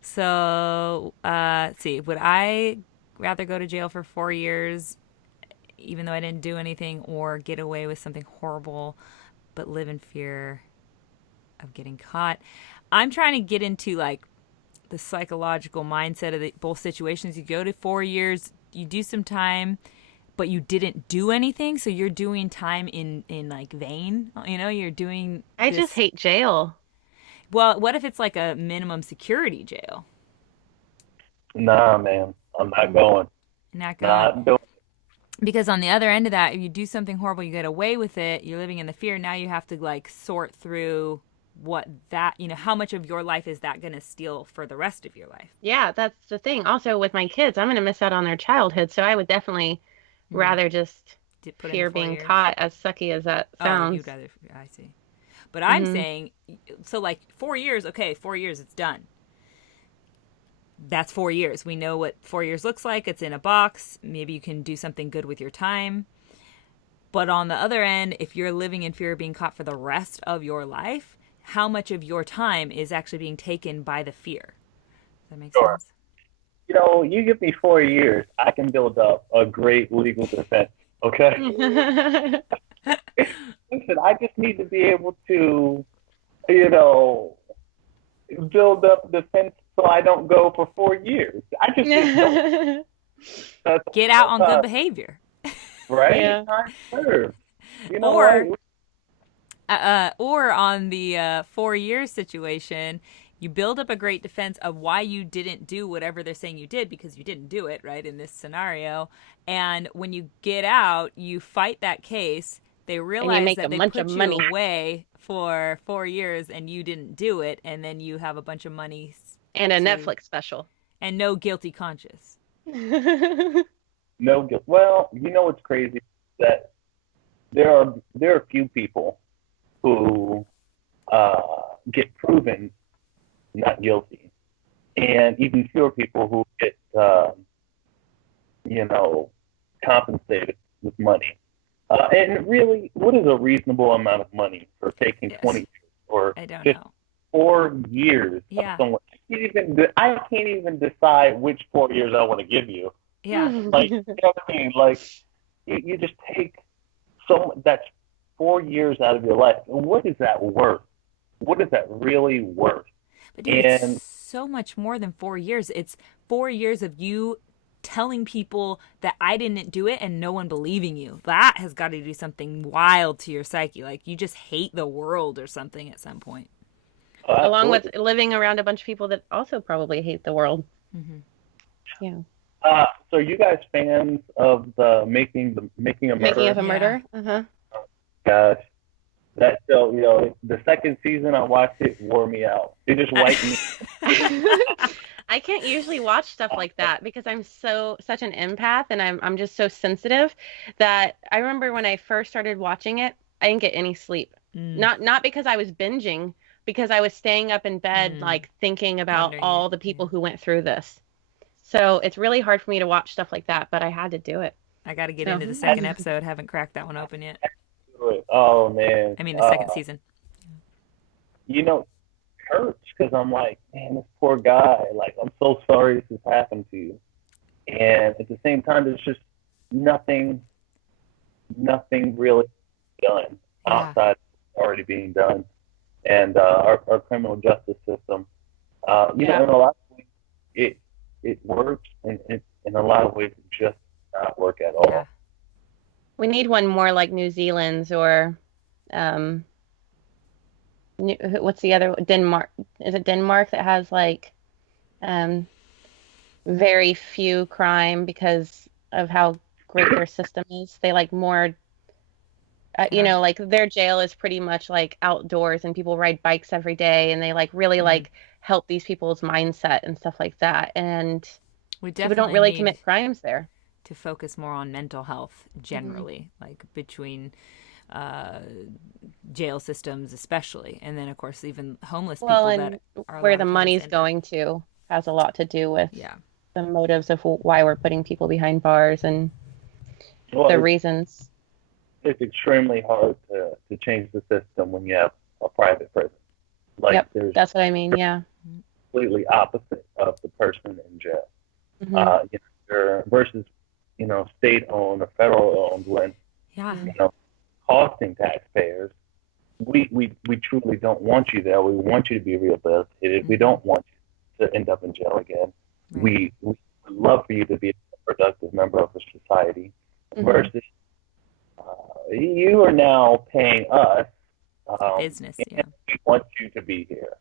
So, let's see. Would I rather go to jail for 4 years, even though I didn't do anything, or get away with something horrible but live in fear of getting caught? I'm trying to get into like the psychological mindset of both situations. You go to 4 years, you do some time, but you didn't do anything, so you're doing time in like vain. You're doing. I just hate jail. Well, what if it's like a minimum security jail? Nah, man, I'm not going. Not going. Because on the other end of that, if you do something horrible, you get away with it, you're living in the fear. Now you have to like sort through what that, how much of your life is that going to steal for the rest of your life? Yeah, that's the thing. Also with my kids, I'm going to miss out on their childhood. So I would definitely rather just fear being caught, as sucky as that sounds. Oh, you'd rather, I see. But I'm saying, so like 4 years, okay, 4 years, it's done. That's 4 years. We know what 4 years looks like. It's in a box. Maybe you can do something good with your time. But on the other end, if you're living in fear of being caught for the rest of your life, how much of your time is actually being taken by the fear? Does that make sense? You give me 4 years, I can build up a great legal defense, okay? Listen, I just need to be able to, build up defense so I don't go for 4 years. I just need to get out on good behavior. Right? Yeah. Time served. You know, Or right? or on the 4 year situation, you build up a great defense of why you didn't do whatever they're saying you did because you didn't do it, right, in this scenario. And when you get out, you fight that case. They And you realize make a that they bunch of put you money. away for 4 years and you didn't do it, and then you have a bunch of money And a to, Netflix special. and no guilty conscience. No guilt. Well, you know what's crazy? That there are few people who get proven not guilty, and even fewer people who get you know, compensated with money. And really, what is a reasonable amount of money for taking Yes. 20 years or I don't just know. 4 years Yeah. of someone? I can't even decide which 4 years I want to give you. Yeah. Like, you know what I mean? Like, you just take that's 4 years out of your life. And what is that worth? What is that really worth? But dude, And it's so much more than 4 years. It's 4 years of you telling people that I didn't do it and no one believing you. That has got to do something wild to your psyche. Like you just hate the world or something at some point. Along with absolutely. living around a bunch of people that also probably hate the world. Mm-hmm. Yeah. So are you guys fans of the Making a Murderer? Making of a Yeah. Murder. Uh-huh. Gosh, that show, you know, the second season I watched it wore me out. It just wiped me. I can't usually watch stuff like that because I'm such an empath and I'm just so sensitive that I remember when I first started watching it, I didn't get any sleep. Not because I was binging, because I was staying up in bed like thinking about Pondering all it, the people yeah. who went through this. So it's really hard for me to watch stuff like that, but I had to do it. I got to get So- into the second episode. Haven't cracked that one open yet. Oh man. I mean, the second season. You know, it hurts because I'm like, man, this poor guy. Like, I'm so sorry this has happened to you. And at the same time, there's just nothing really done Yeah. outside already being done. And our criminal justice system, you know, in a lot of ways, it works, and in a lot of ways, it just does not work at all. Yeah. We need one more like New Zealand's or what's the other, Denmark? Is it Denmark that has like very few crime because of how great their system is? They like more you know, like their jail is pretty much like outdoors and people ride bikes every day and they like really like help these people's mindset and stuff like that. And We people definitely don't really need commit crimes there. to focus more on mental health generally, like between jail systems especially, and then of course even homeless people Well, that and are a where lot the of times money's end up- going to has a lot to do with Yeah. the motives of why we're putting people behind bars and Well, the reasons. it's extremely hard to change the system when you have a private prison. Like, Yep, there's that's what I mean. Yeah. completely opposite of the person in jail. Mhm. You know, versus, you know, state-owned or federal-owned when, Yeah. you know, costing taxpayers. We truly don't want you there. We want you to be rehabilitated. We don't want you to end up in jail again. Right. We would love for you to be a productive member of the society. Versus, you are now paying us. Business, and yeah. we want you to be here.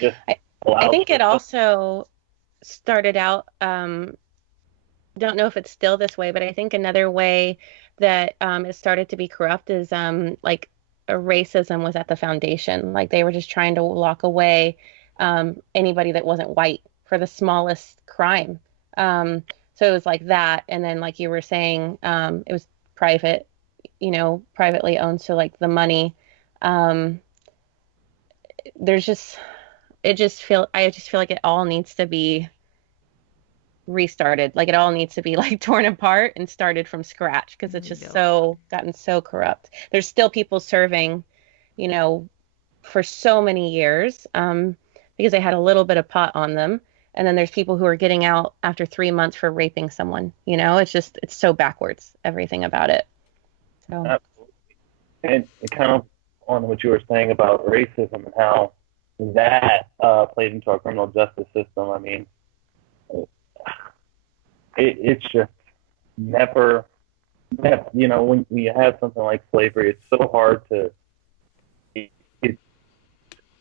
Just I allow think it the- also started out, don't know if it's still this way, but I think another way that it started to be corrupt is like racism was at the foundation. Like they were just trying to lock away anybody that wasn't white for the smallest crime. So it was like that. And then like you were saying, it was private, you know, privately owned. So like the money, I just feel like it all needs to be restarted. Like it all needs to be like torn apart and started from scratch because it's just gotten so corrupt. There's still people serving, you know, for so many years because they had a little bit of pot on them. And then there's people who are getting out after 3 months for raping someone. You know, it's so backwards, everything about it. So. Absolutely. And kind of on what you were saying about racism and how that played into our criminal justice system. I mean, it's just never, you know, when you have something like slavery, it's so hard to,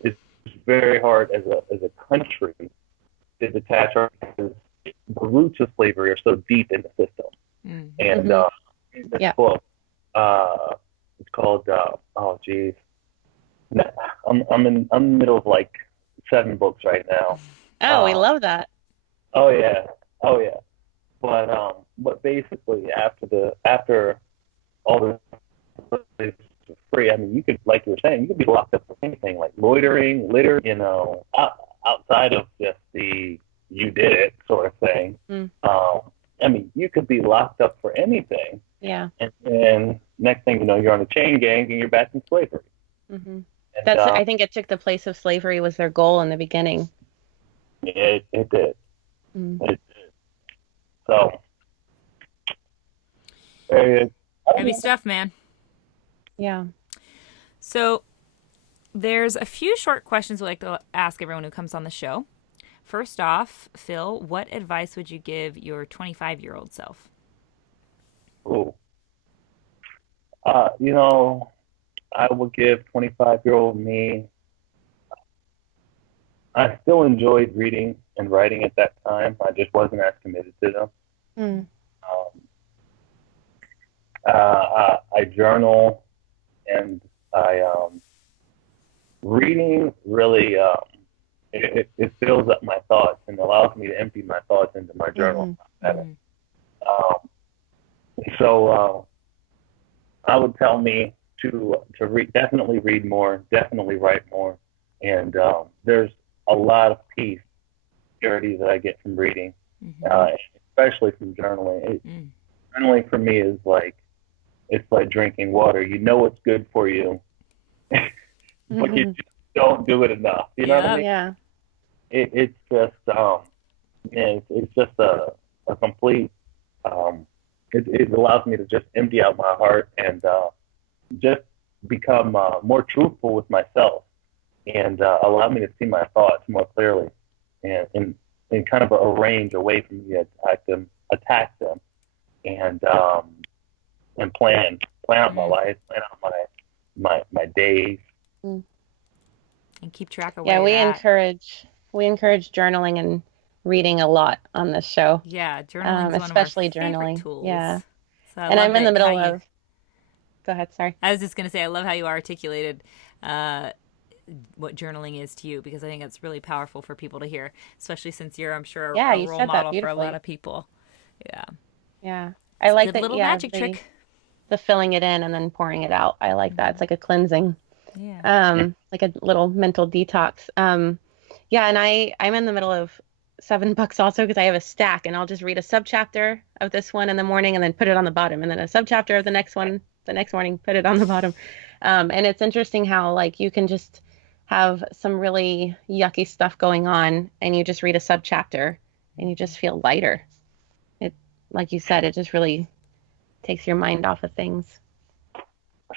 it's very hard as a country to detach ourselves. The roots of slavery are so deep in the system. Mm. And in this book, it's called, oh geez, I'm in the middle of like 7 books right now. Oh, we love that. Oh yeah. But basically after all the slaves were free, I mean, you could, like you were saying, you could be locked up for anything like loitering, litter, you know, outside of just the you did it sort of thing. I mean, you could be locked up for anything. Yeah. And next thing you know, you're on a chain gang and you're back in slavery. Mm-hmm. I think it took the place of slavery was their goal in the beginning. It did. Mm. It did. So, Heavy stuff, man. Yeah. So there's a few short questions we like to ask everyone who comes on the show. First off, Phil, what advice would you give your 25-year-old self? you know, I would give 25-year-old me, I still enjoyed reading and writing at that time. I just wasn't as committed to them. Mm. I journal, and reading really, it fills up my thoughts and allows me to empty my thoughts into my journal. Mm-hmm. So I would tell me to definitely read more, definitely write more, and there's a lot of peace, security that I get from reading, especially from journaling. Journaling for me is like, it's like drinking water. You know it's good for you, but you just don't do it enough. You know what I mean? Yeah. It's just it's just a complete. It allows me to just empty out my heart and just become more truthful with myself, and allow me to see my thoughts more clearly, and kind of arrange a way for me to attack them, and plan out my life, plan out my days, and keep track of where we you're at. encourage journaling and reading a lot on this show. Yeah, journaling is especially one of our favorite journaling. tools. Yeah. So and I'm in the middle of. Go ahead. Sorry. I was just gonna say, I love how you articulated what journaling is to you, because I think it's really powerful for people to hear, especially since you're, I'm sure, a role model for a lot of people. Yeah. I like that. Little magic trick. The filling it in and then pouring it out. I like that. It's like a cleansing. Yeah. Like a little mental detox. And I'm in the middle of 7 books also, because I have a stack, and I'll just read a subchapter of this one in the morning and then put it on the bottom, and then a subchapter of the next one the next morning, put it on the bottom. And it's interesting how, like, you can just have some really yucky stuff going on and you just read a subchapter and you just feel lighter. It, like you said, it just really takes your mind off of things.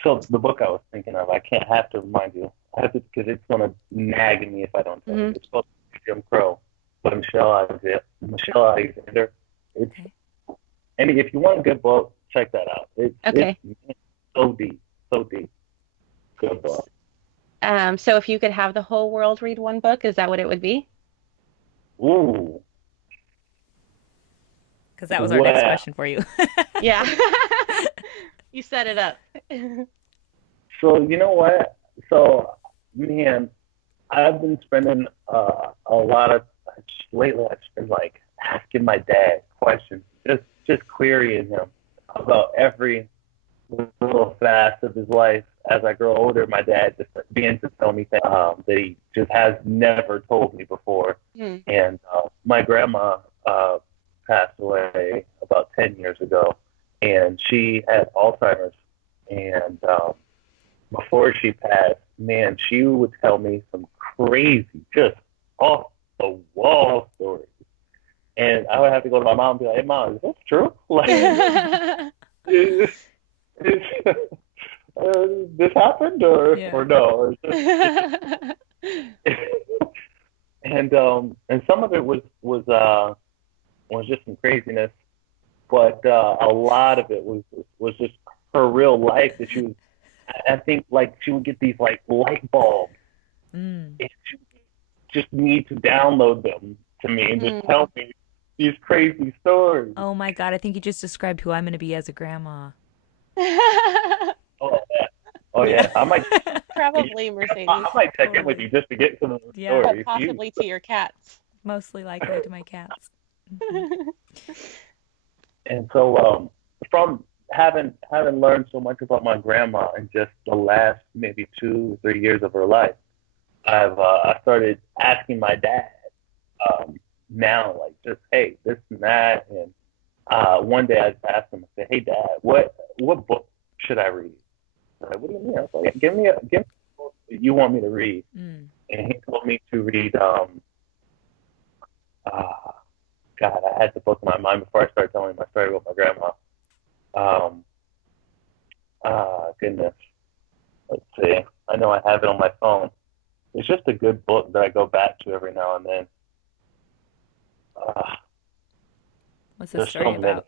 So the book I was thinking of, I can't have to remind you. I have to, because it's going to nag me if I don't tell you. It's called Jim Crow by Michelle Alexander. It's, and if you want a good book, check that out. It's so deep. Good book. So if you could have the whole world read one book, is that what it would be? Ooh. Because that was our next question for you. Yeah. You set it up. So, you know what? So, man, I've been spending a lot of, lately I've been like asking my dad questions, just querying him about every little facet of his life. As I grow older, my dad just begins to tell me things that he just has never told me before. And my grandma passed away about 10 years ago, and she had Alzheimer's. And before she passed, man, she would tell me some crazy, just off the wall stories. And I would have to go to my mom and be like, "Hey, Mom, is this true? Like, this happened or no?" And some of it was just some craziness. but a lot of it was just her real life that she was. I think like she would get these like light bulbs, and she would just need to download them to me and just tell me these crazy stories. Oh my God, I think you just described who I'm going to be as a grandma. Oh yeah, I might Probably Mercedes. I might check in with you just to get some of the stories. But possibly to your cats. Mostly likely to my cats. And so, from having learned so much about my grandma in just the last maybe 2 or 3 years of her life, I started asking my dad now, like, just hey, this and that. And one day I just asked him, I said, hey Dad, what book should I read? I said, what do you mean? I was like, give me a book that you want me to read. And he told me to read God, I had the book in my mind before I started telling my story about my grandma. Goodness. Let's see. I know I have it on my phone. It's just a good book that I go back to every now and then. What's the story about?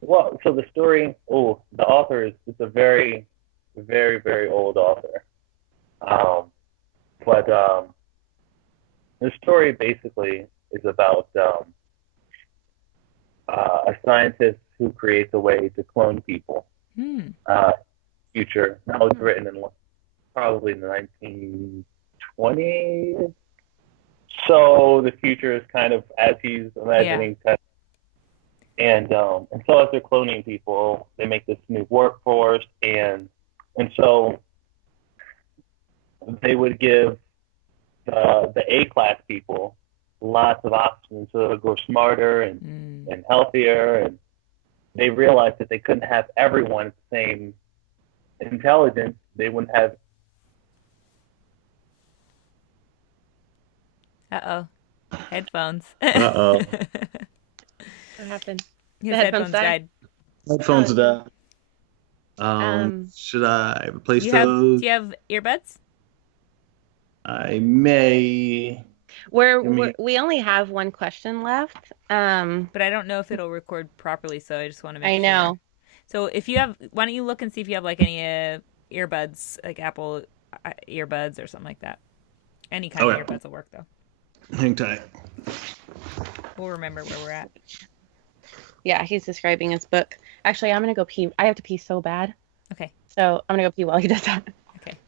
Well, so the story, the author it's a very, very, very old author. But the story basically is about a scientist who creates a way to clone people. Future. That was written in probably in the 1920s. So the future is kind of as he's imagining. Yeah. And so as they're cloning people, they make this new workforce, and so they would give the A-class people lots of oxygen so they'll grow smarter and healthier. And they realized that they couldn't have everyone at the same intelligence. They wouldn't have. Headphones. What happened? His headphones died. Headphones died. Should I replace those? Do you have earbuds? I may. We only have one question left. But I don't know if it'll record properly, so I just want to make sure. I know. So if you have, why don't you look and see if you have like any earbuds, like Apple earbuds or something like that. Any kind of earbuds will work though. Hang tight. We'll remember where we're at. Yeah, he's describing his book. Actually, I'm gonna go pee. I have to pee so bad. Okay. So I'm gonna go pee while he does that. Okay.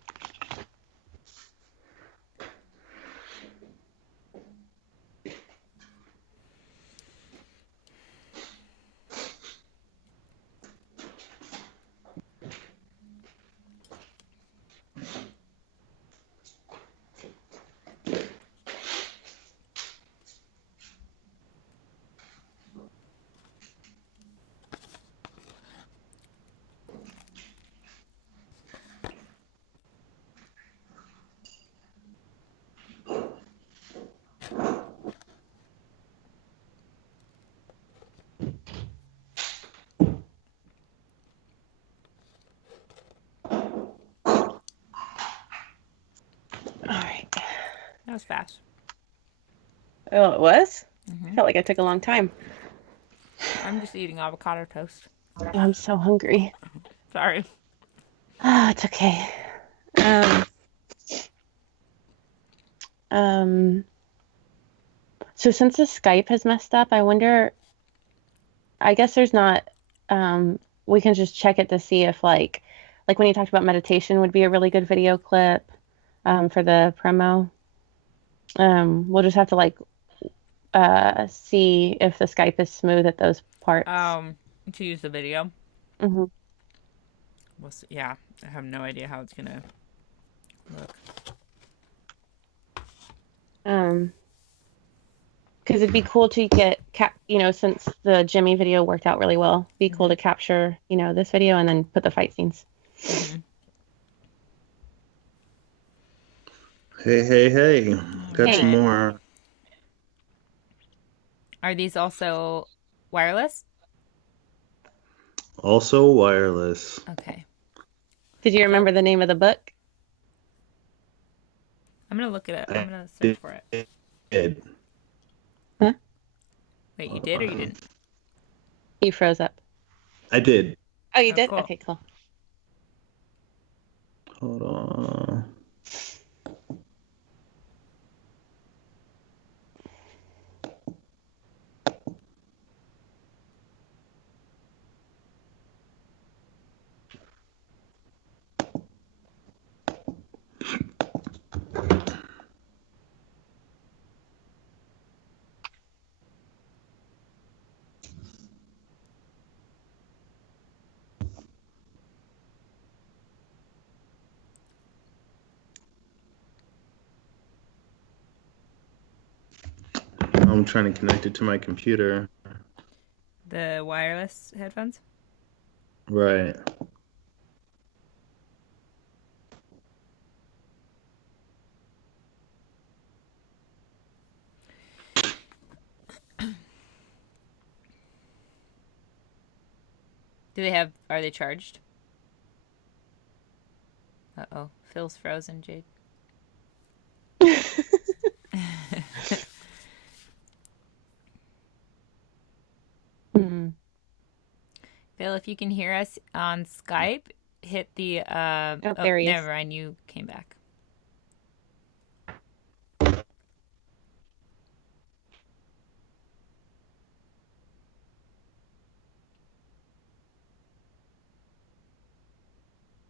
That was fast. Oh, it was? Mm-hmm. I felt like I took a long time. I'm just eating avocado toast. I'm so hungry. Sorry. It's okay. So since the Skype has messed up, I wonder, I guess there's not, we can just check it to see if like when you talked about meditation would be a really good video clip for the promo. We'll just have to see if the Skype is smooth at those parts. To use the video. Mm-hmm. We'll see. Yeah, I have no idea how it's gonna look. Because it'd be cool to get since the Jimmy video worked out really well, it'd be cool to capture this video and then put the fight scenes. Mm-hmm. Hey. Got some more. Are these also wireless? Also wireless. Okay. Did you remember the name of the book? I'm going to look it up. I'm going to search for it. Did. Huh? Wait, you did or you didn't? You froze up. I did. Oh, you Oh, did? cool. Okay, cool. Hold on. I'm trying to connect it to my computer. The wireless headphones? Right. Are they charged? Uh-oh. Phil's frozen, Jade. Hmm. Phil, if you can hear us on Skype, hit the There he is. never mind, you came back.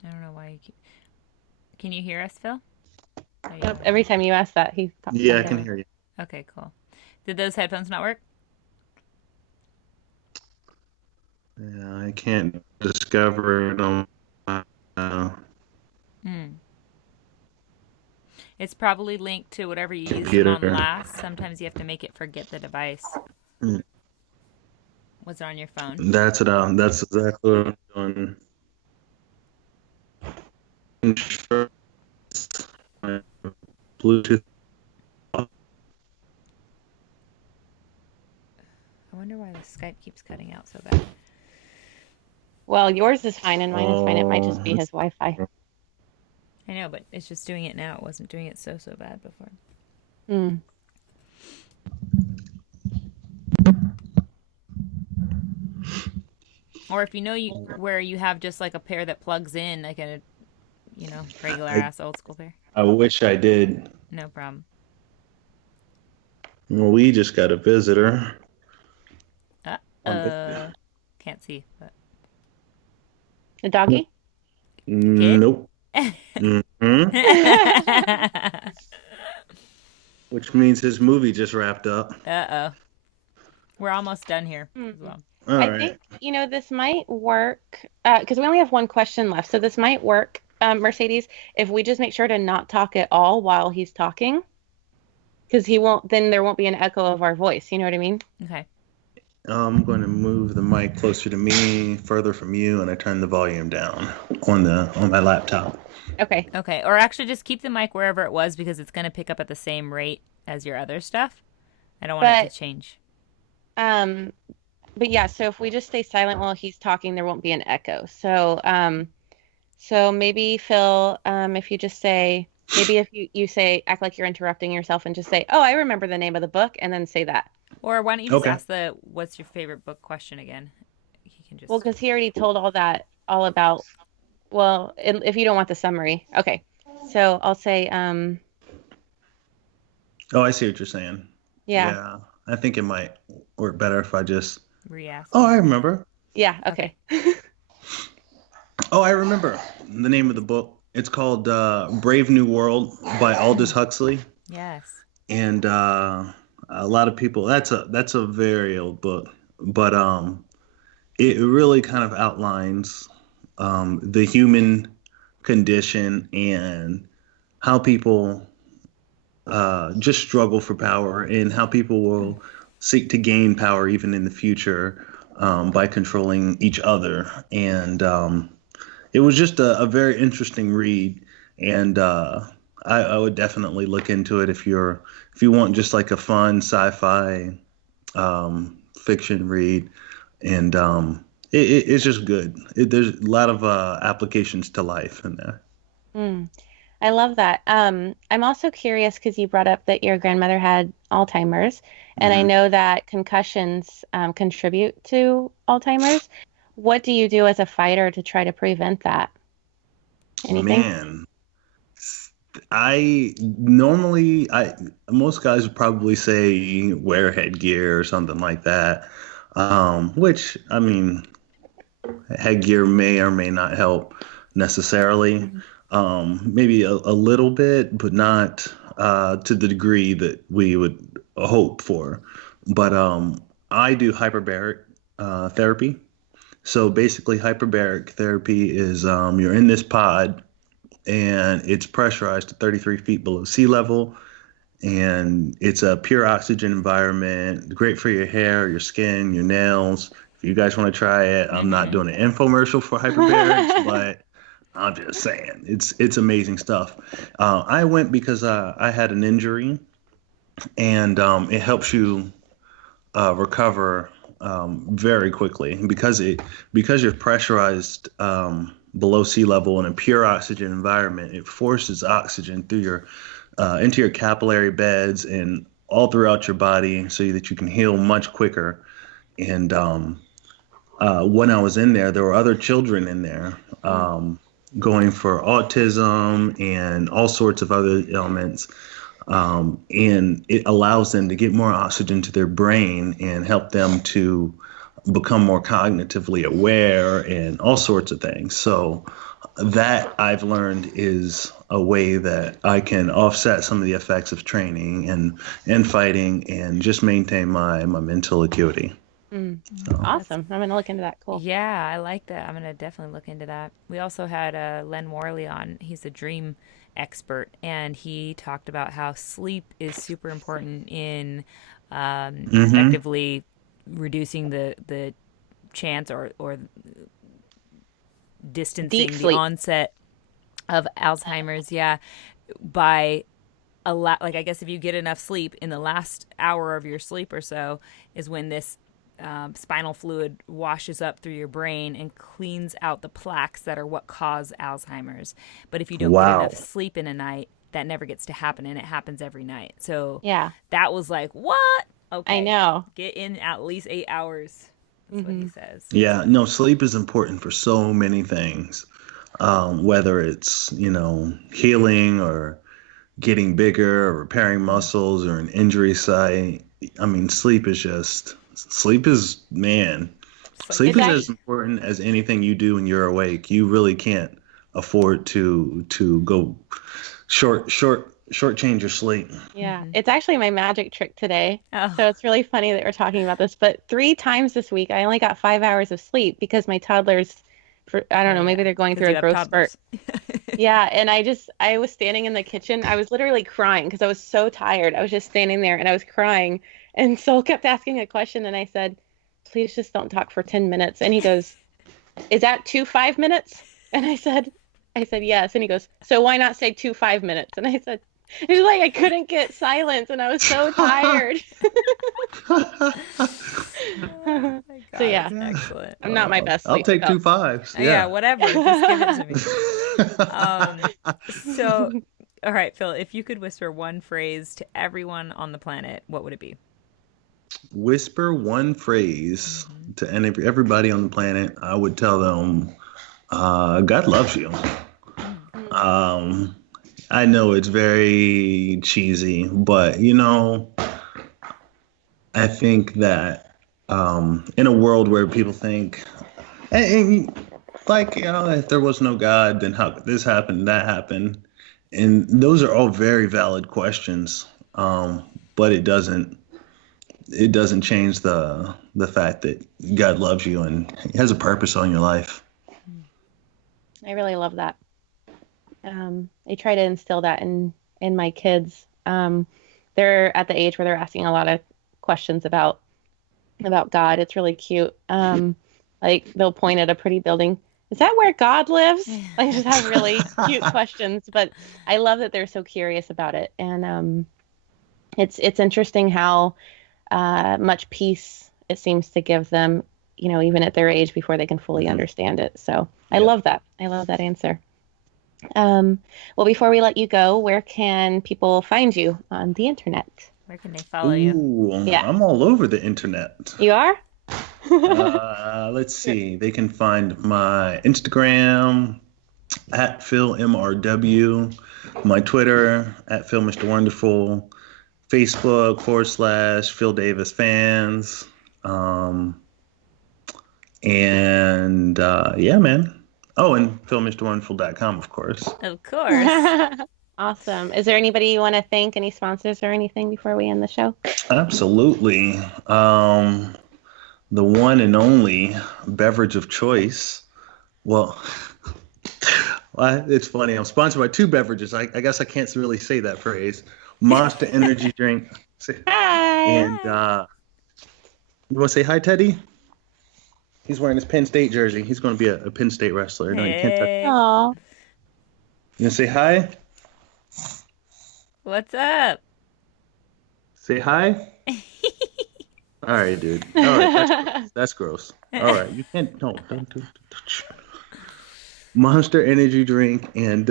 I don't know why you keep. Can you hear us, Phil? Oh, you Yep, don't. every time you ask that, he pops Yeah, I back can in. hear you. Okay, cool. Did those headphones not work? Yeah, I can't discover it on my It's probably linked to whatever you used them on computer. last. Sometimes you have to make it forget the device. Mm. Was it on your phone? That's exactly what I'm doing. Bluetooth. I wonder why the Skype keeps cutting out so bad. Well, yours is fine and mine is fine. It might just be his Oh, Wi-Fi. I know, but it's just doing it now. It wasn't doing it so bad before. Hmm. Or if you know where you have just like a pair that plugs in, like a regular ass old school pair. I wish I did. No problem. Well, we just got a visitor. Can't see, but The doggy? kid. Nope. hmm Which means his movie just wrapped up. Uh-oh. We're almost done here as well. All I right. think, this might work because we only have one question left. So this might work, Mercedes, if we just make sure to not talk at all while he's talking. Because then there won't be an echo of our voice. You know what I mean? Okay. I'm going to move the mic closer to me, further from you, and I turn the volume down on my laptop. Okay. Okay. Or actually just keep the mic wherever it was because it's going to pick up at the same rate as your other stuff. I don't want it to change. But yeah, so if we just stay silent while he's talking, there won't be an echo. So maybe Phil, if you just say, maybe if you say, act like you're interrupting yourself and just say, oh, I remember the name of the book, and then say that. Or why don't you just Okay. ask what's your favorite book question again? He can just. Well, because he already told all about, well, if you don't want the summary. Okay. So I'll say, Oh, I see what you're saying. yeah. I think it might work better if I just. Re-ask. Oh, I remember. Yeah. Okay. Oh, I remember the name of the book. It's called Brave New World by Aldous Huxley. Yes. And a lot of people. That's a very old book, but it really kind of outlines the human condition and how people just struggle for power and how people will seek to gain power even in the future by controlling each other. And it was just a very interesting read. And I would definitely look into it if you want just like a fun sci-fi fiction read. And it's just good. There's a lot of applications to life in there. I love that. I'm also curious because you brought up that your grandmother had Alzheimer's, And I know that concussions contribute to Alzheimer's. What do you do as a fighter to try to prevent that? Anything? Man, most guys would probably say wear headgear or something like that. Which, I mean, headgear may or may not help necessarily. Maybe a little bit, but not to the degree that we would hope for. But I do hyperbaric therapy. So basically, hyperbaric therapy is you're in this pod and it's pressurized to 33 feet below sea level. And it's a pure oxygen environment, great for your hair, your skin, your nails. If you guys want to try it, I'm not doing an infomercial for hyperbarics, but I'm just saying it's amazing stuff. I went because I had an injury, and it helps you recover very quickly because you're pressurized below sea level in a pure oxygen environment. It forces oxygen through your into your capillary beds and all throughout your body so that you can heal much quicker. And when I was in there, there were other children in there going for autism and all sorts of other ailments. And it allows them to get more oxygen to their brain and help them to become more cognitively aware and all sorts of things. So that I've learned is a way that I can offset some of the effects of training and fighting and just maintain my mental acuity. So. Awesome. I'm going to look into that. Cool. Yeah, I like that. I'm going to definitely look into that. We also had Len Worley on. He's a dream expert, and he talked about how sleep is super important in effectively reducing the chance or distancing the onset of Alzheimer's. Yeah, by like I guess if you get enough sleep in the last hour of your sleep or so is when this spinal fluid washes up through your brain and cleans out the plaques that are what cause Alzheimer's. But if you don't get enough sleep in a night, that never gets to happen, and it happens every night. So yeah, that was like, what? Okay, I know. Get in at least 8 hours. That's what he says. Yeah, no, sleep is important for so many things, whether it's, healing or getting bigger or repairing muscles or an injury site. I mean, sleep is as important as anything you do when you're awake. You really can't afford to go shortchange your sleep. Yeah, it's actually my magic trick today. So it's really funny that we're talking about this. But 3 times this week, I only got 5 hours of sleep because my toddlers, I don't know, maybe they're going through a growth spurt. Yeah, and I was standing in the kitchen. I was literally crying because I was so tired. I was just standing there and I was crying. And Sol kept asking a question, and I said, please just don't talk for 10 minutes. And he goes, is that 2 5-minutes? And I said, yes. And he goes, so why not say 2 5 minutes? And I said, it was like I couldn't get silence, and I was so tired. Oh my God, so yeah, excellent. I'm not my best. I'll take 2 5s. Yeah, whatever. Just give it to me. So, all right, Phil, if you could whisper one phrase to everyone on the planet, what would it be? Whisper one phrase to everybody on the planet. I would tell them, God loves you. I know it's very cheesy, but I think that in a world where people think, if there was no God, then how could this happen, that happen? And those are all very valid questions, but it doesn't change the fact that God loves you and He has a purpose on your life. I really love that. I try to instill that in my kids. They're at the age where they're asking a lot of questions about God. It's really cute. Like they'll point at a pretty building. Is that where God lives? Like just have really cute questions, but I love that they're so curious about it. And it's interesting how much peace it seems to give them, even at their age before they can fully understand it. So I love that. I love that answer. Well, before we let you go, where can people find you on the internet? Where can they follow you? Ooh, Yeah. I'm all over the internet. You are? Let's see. They can find my Instagram at PhilMRW, my Twitter at Phil Mr. Wonderful, Facebook / Phil Davis Fans. And yeah, man. Oh, and PhilMrWonderful.com, of course. Of course. Awesome. Is there anybody you want to thank, any sponsors or anything before we end the show? Absolutely. The one and only beverage of choice. Well, it's funny. I'm sponsored by two beverages. I guess I can't really say that phrase. Monster Energy Drink. Hi. And you want to say hi, Teddy? He's wearing his Penn State jersey. He's going to be a Penn State wrestler. No, you can't touch. Hey. Aw. You gonna say hi? What's up? Say hi. All right, dude. All right, that's gross. All right, you can't. No, don't. Monster Energy Drink and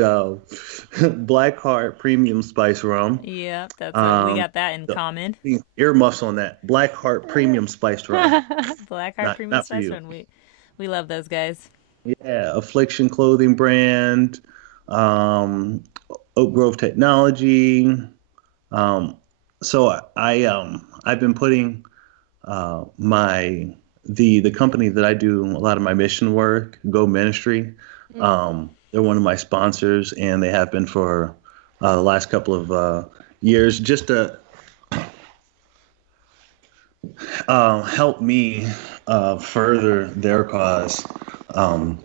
Black Heart Premium Spice Rum. Yep, that's what we got that in common. Earmuffs on that. Black Heart Premium Spiced Rum. Blackheart Premium not for Spice you. Run. We love those guys. Yeah, Affliction Clothing Brand, Oak Grove Technology. So I've been putting the company that I do a lot of my mission work, Go Ministry. They're one of my sponsors, and they have been for the last couple of years, just to help me further their cause. So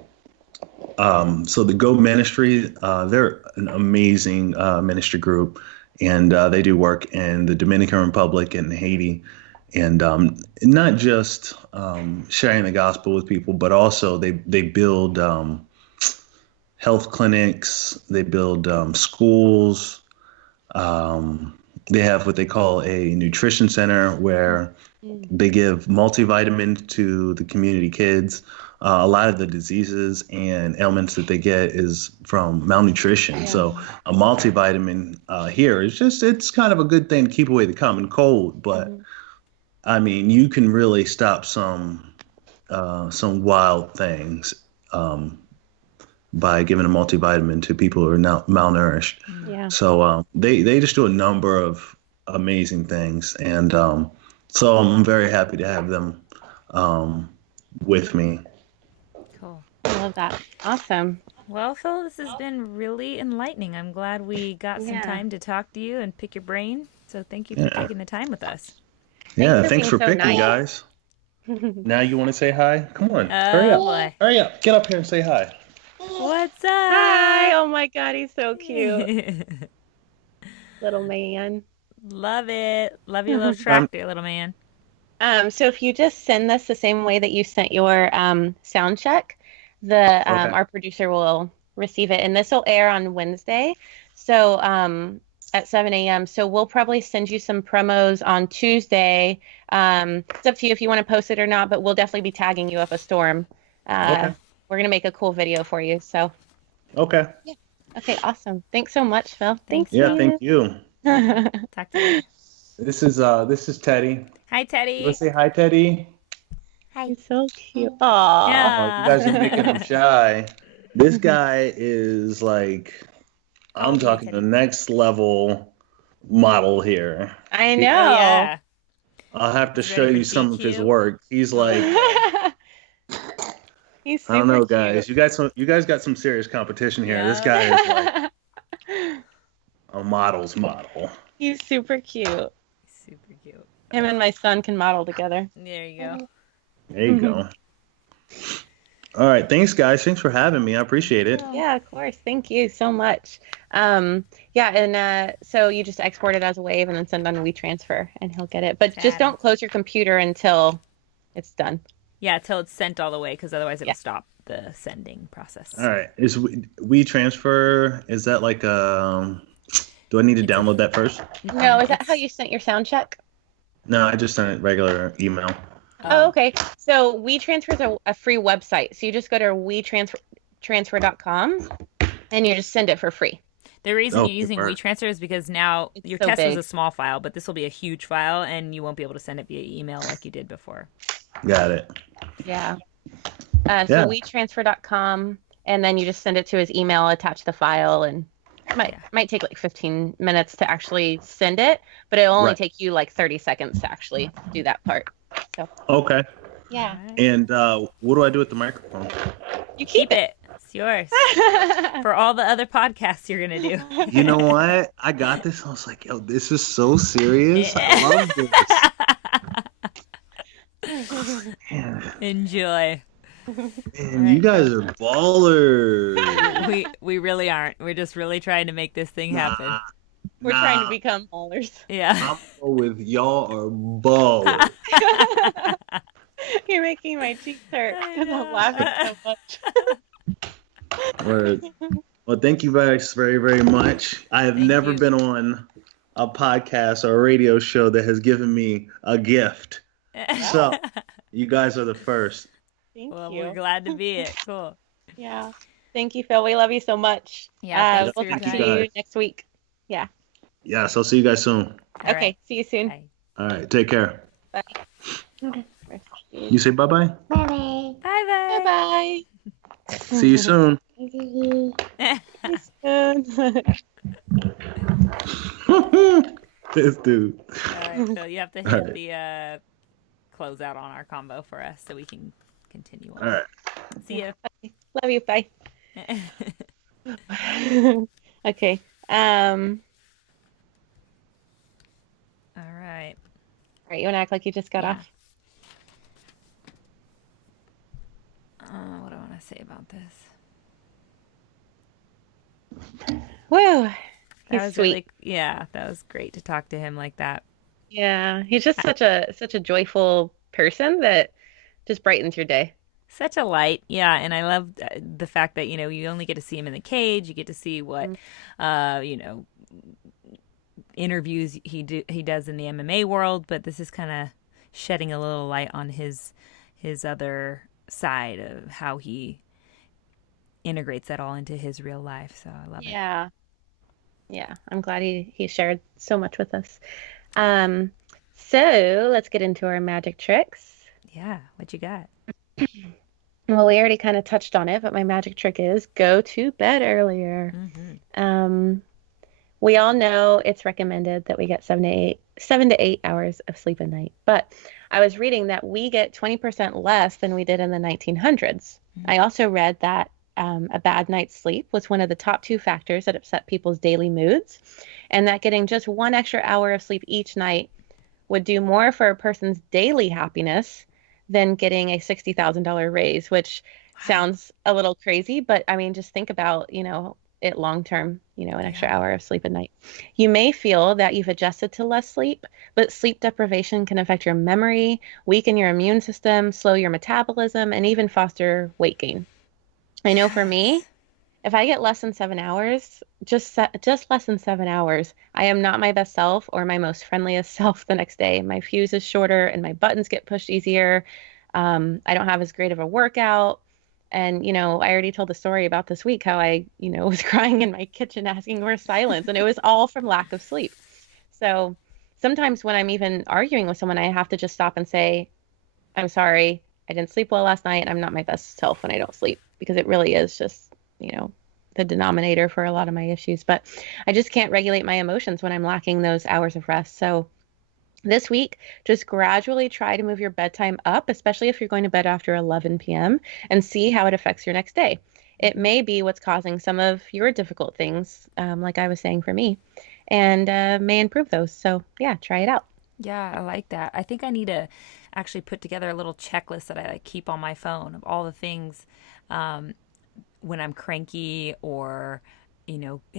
the Go Ministry, they're an amazing ministry group, and they do work in the Dominican Republic and Haiti, and not just sharing the gospel with people, but also they build health clinics, they build schools. They have what they call a nutrition center where they give multivitamins to the community kids. A lot of the diseases and ailments that they get is from malnutrition. Yeah. So a multivitamin here is it's kind of a good thing to keep away the common cold. But I mean, you can really stop some wild things by giving a multivitamin to people who are now malnourished. Yeah. So they just do a number of amazing things, and so I'm very happy to have them with me. Cool. I love that. Awesome. Well, Phil, this has been really enlightening. I'm glad we got some time to talk to you and pick your brain. So thank you for taking the time with us. Yeah, thanks for being so picking, nice. guys. Now you want to say hi? Come on, Oh, hurry up. boy. Hurry up. Get up here and say hi. What's up? Hi. Oh my God, he's so cute. Little man. Love it. Love your little tractor, little man. So if you just send this the same way that you sent your sound check, our producer will receive it, and this will air on Wednesday. So at 7 a.m. So we'll probably send you some promos on Tuesday. It's up to you if you want to post it or not, but we'll definitely be tagging you up a storm. We're going to make a cool video for you. So. Okay. Yeah. Okay, awesome. Thanks so much, Phil. Thanks. Yeah, thank you. Talk to you. This is Teddy. Hi, Teddy. You want to say hi, Teddy? Hi. He's so cute. Aww. Yeah. Oh, you guys are making him shy. This guy is like, I'm talking the next level model here. I know. Yeah. I'll have to He's show ready you for some of his GQ. work. He's like, He's I don't know, super guys. cute. You guys got some serious competition here. Yeah. This guy is like a model's model. He's super cute. Super cute. Him and my son can model together. There you go. There you go. All right, thanks, guys. Thanks for having me. I appreciate it. Yeah, of course. Thank you so much. So you just export it as a wave and then send on WeTransfer, and he'll get it. But just don't close your computer until it's done. Yeah, till it's sent all the way, because otherwise it'll stop the sending process. All right. Is WeTransfer, is that like do I need to download that first? No, is that how you sent your sound check? No, I just sent it regular email. Oh, okay. So WeTransfer is a free website. So you just go to WeTransfer.com and you just send it for free. The reason Okay, you're using perfect. WeTransfer is because now It's your so test was big. a small file, but this will be a huge file, and you won't be able to send it via email like you did before. Got it. Yeah. Yeah. So WeTransfer.com, and then you just send it to his email, attach the file, and it might take like 15 minutes to actually send it, but it'll only Right. take you like 30 seconds to actually do that part. So Okay. yeah, And what do I do with the microphone? you Keep it. It's yours. it. For all the other podcasts you're going to do. You know what? I got this. I was like, yo, this is so serious. I love this. Man, Enjoy. man, you guys are ballers. We really aren't. We're just really trying to make this thing happen. Nah, We're trying to nah, become ballers. Yeah. I'm going with y'all are ballers. You're making my cheeks hurt I because know. I'm laughing so much. Word. Well, thank you guys very, very much. I have Thank never you. been on a podcast or a radio show that has given me a gift. So you guys are the first. Thank Well, you. we're glad to be it. Cool. Yeah. Thank you, Phil. We love you so much. Yeah, thanks We'll for your talk to time. you next week. Yes, I'll see you guys soon. All Okay. right. See you soon. Bye. All right, take care. Bye. You say bye-bye? Bye-bye. Bye. See you soon. This dude. All right, Phil, you have to hit All right. the close out on our combo for us so we can continue on. All right. See you. Love you. Bye. Okay. All right. All right. You want to act like you just got Yeah. off? What do I want to say about this? Woo. That He's was sweet. really, yeah, that was great to talk to him like that. Yeah. He's just such a joyful person that just brightens your day. Such a light, yeah, and I love the fact that you only get to see him in the cage. You get to see what, interviews he does in the MMA world, but this is kind of shedding a little light on his other side of how he integrates that all into his real life. So I love it. Yeah. Yeah. I'm glad he shared so much with us. So let's get into our magic tricks. Yeah, what you got? Well, we already kind of touched on it, but my magic trick is go to bed earlier. Mm-hmm. We all know it's recommended that we get 7 to 8 hours of sleep a night. But I was reading that we get 20% less than we did in the 1900s. I also read that a bad night's sleep was one of the top 2 factors that upset people's daily moods, and that getting just 1 extra hour of sleep each night would do more for a person's daily happiness than getting a $60,000 raise, which sounds a little crazy, but I mean, just think about, it long term, an extra hour of sleep a night. You may feel that you've adjusted to less sleep, but sleep deprivation can affect your memory, weaken your immune system, slow your metabolism, and even foster weight gain. I know for me, if I get less than 7 hours, just less than 7 hours, I am not my best self or my most friendliest self the next day. My fuse is shorter and my buttons get pushed easier. I don't have as great of a workout. And, I already told the story about this week how I, was crying in my kitchen asking for silence, and it was all from lack of sleep. So sometimes when I'm even arguing with someone, I have to just stop and say, I'm sorry, I didn't sleep well last night. I'm not my best self when I don't sleep, because it really is just, the denominator for a lot of my issues. But I just can't regulate my emotions when I'm lacking those hours of rest. So this week, just gradually try to move your bedtime up, especially if you're going to bed after 11 p.m., and see how it affects your next day. It may be what's causing some of your difficult things, like I was saying for me, and may improve those. So yeah, try it out. Yeah, I like that. I think I need to actually put together a little checklist that I keep on my phone of all the things when I'm cranky or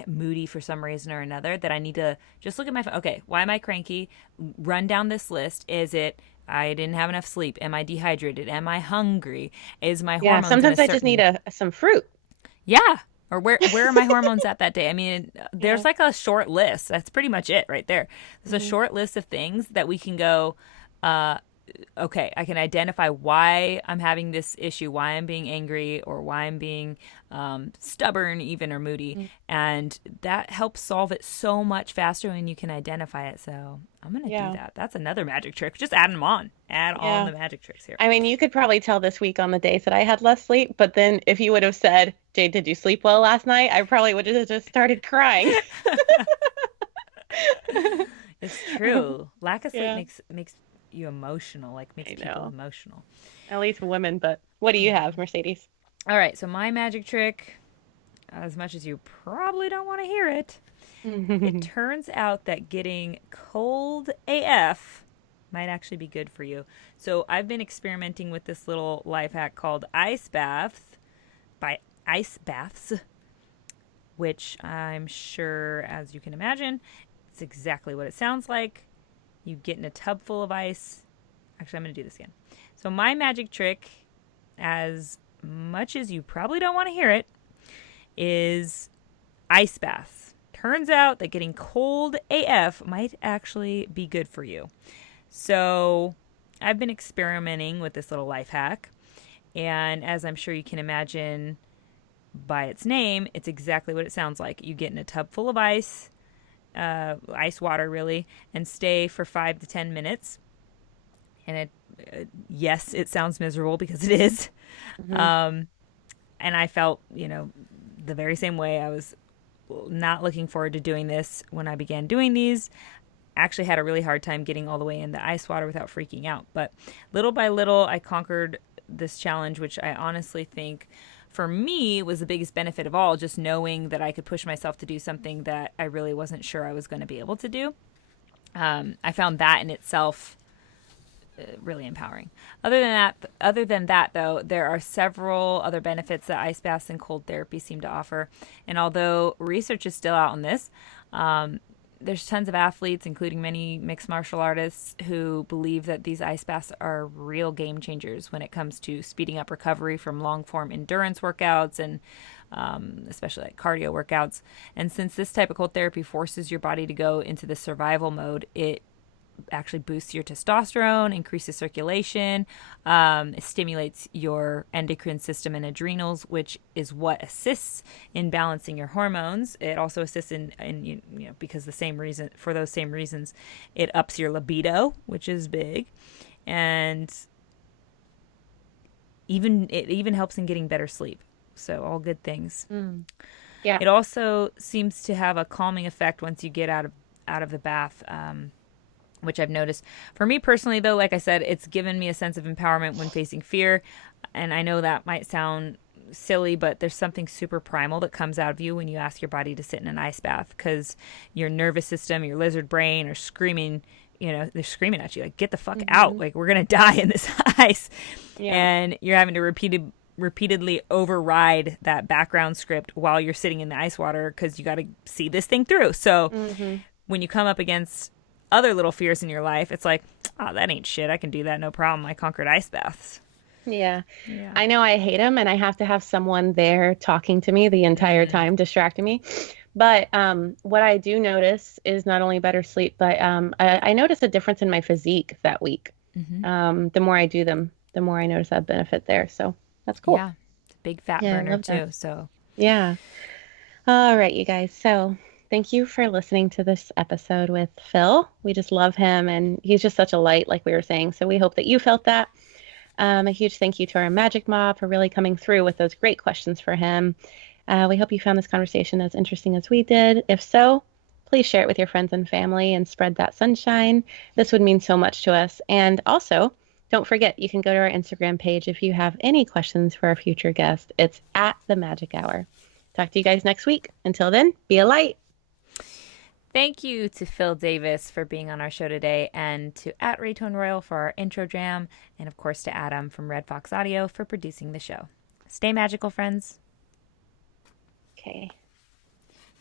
moody for some reason or another, that I need to just look at my phone. Okay, why am I cranky? Run down this list. Is it I didn't have enough sleep? Am I dehydrated? Am I hungry? Is my hormones sometimes in a I just certain... need some fruit. Yeah. Or where are my hormones at that day? I mean, there's like a short list. That's pretty much it right there. There's a short list of things that we can go, okay, I can identify why I'm having this issue, why I'm being angry, or why I'm being stubborn even, or moody. And that helps solve it so much faster when you can identify it. So I'm going to do that. That's another magic trick. Just add them on. Add on the magic tricks here. I mean, you could probably tell this week on the days that I had less sleep, but then if you would have said, Jade, did you sleep well last night? I probably would have just started crying. It's true. Lack of sleep makes you emotional, makes people emotional. At least women, but what do you have, Mercedes? All right, so my magic trick, as much as you probably don't want to hear it, it turns out that getting cold AF might actually be good for you. So I've been experimenting with this little life hack called ice baths, which I'm sure, as you can imagine, it's exactly what it sounds like. You get in a tub full of ice. Actually, I'm going to do this again. So my magic trick, as much as you probably don't want to hear it, is ice baths. Turns out that getting cold AF might actually be good for you. So I've been experimenting with this little life hack. And as I'm sure you can imagine by its name, it's exactly what it sounds like. You get in a tub full of ice water really, and stay for 5 to 10 minutes. And yes, it sounds miserable because it is. And I felt, the very same way. I was not looking forward to doing this when I began doing these. Actually had a really hard time getting all the way in the ice water without freaking out. But little by little, I conquered this challenge, which I honestly think for me was the biggest benefit of all, just knowing that I could push myself to do something that I really wasn't sure I was going to be able to do. I found that in itself really empowering. Other than that, though, there are several other benefits that ice baths and cold therapy seem to offer. And although research is still out on this, there's tons of athletes, including many mixed martial artists, who believe that these ice baths are real game changers when it comes to speeding up recovery from long-form endurance workouts and especially like cardio workouts. And since this type of cold therapy forces your body to go into the survival mode, it actually boosts your testosterone, increases circulation, it stimulates your endocrine system and adrenals, which is what assists in balancing your hormones. It also assists in because for those same reasons, it ups your libido, which is big, and it even helps in getting better sleep. So all good things. Yeah. It also seems to have a calming effect once you get out of the bath. Which I've noticed. For me personally, though, like I said, it's given me a sense of empowerment when facing fear. And I know that might sound silly, but there's something super primal that comes out of you when you ask your body to sit in an ice bath, because your nervous system, your lizard brain are screaming, they're screaming at you, like, get the fuck out. Like, we're going to die in this ice. Yeah. And you're having to repeatedly override that background script while you're sitting in the ice water because you got to see this thing through. So when you come up against other little fears in your life, it's like, oh, that ain't shit. I can do that. No problem. I conquered ice baths. Yeah. I know I hate them, and I have to have someone there talking to me the entire time, distracting me. But what I do notice is not only better sleep, but I notice a difference in my physique that week. The more I do them, the more I notice that benefit there. So that's cool. Yeah. It's a big fat burner too. So yeah. All right, you guys. So thank you for listening to this episode with Phil. We just love him, and he's just such a light, like we were saying. So we hope that you felt that. A huge thank you to our Magic Mob for really coming through with those great questions for him. We hope you found this conversation as interesting as we did. If so, please share it with your friends and family and spread that sunshine. This would mean so much to us. And also, don't forget, you can go to our Instagram page if you have any questions for our future guest. It's at The Magic Hour. Talk to you guys next week. Until then, be a light. Thank you to Phil Davis for being on our show today, and to @RayToneRoyal for our intro jam, and of course to Adam from Red Fox Audio for producing the show. Stay magical, friends. Okay.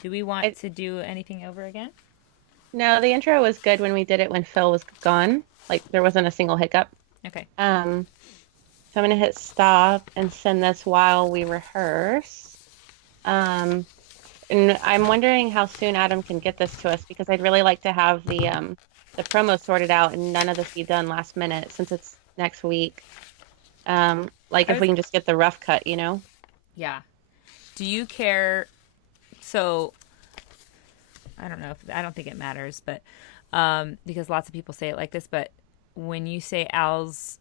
Do we want to do anything over again? No, the intro was good when we did it when Phil was gone. Like, there wasn't a single hiccup. Okay. So I'm going to hit stop and send this while we rehearse. And I'm wondering how soon Adam can get this to us, because I'd really like to have the the promo sorted out and none of this be done last minute since it's next week. Like if we can just get the rough cut, you know? Yeah. Do you care? So I don't know. I don't think it matters, but because lots of people say it like this, but when you say it's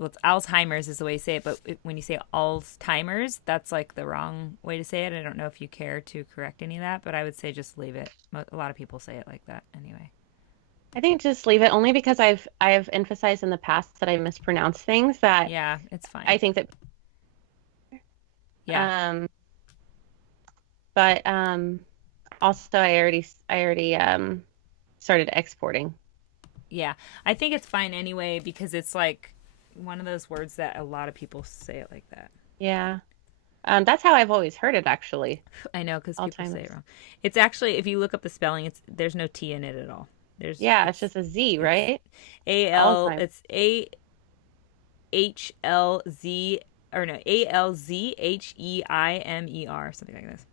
Alzheimer's is the way you say it, but when you say Alzheimer's, that's like the wrong way to say it. I don't know if you care to correct any of that, but I would say just leave it. A lot of people say it like that anyway. I think just leave it only because I've emphasized in the past that I mispronounce things that Yeah, it's fine. I think that yeah. But also I already started exporting. Yeah. I think it's fine anyway because it's like one of those words that a lot of people say it like that. Yeah. That's how I've always heard it, actually. I know, because people say it Alzheimer's. wrong. It's actually, if you look up the spelling, there's no T in it at all. It's just a Z, right? A-L, Alzheimer's. it's A-H-L-Z, or no, A-L-Z-H-E-I-M-E-R, something like this.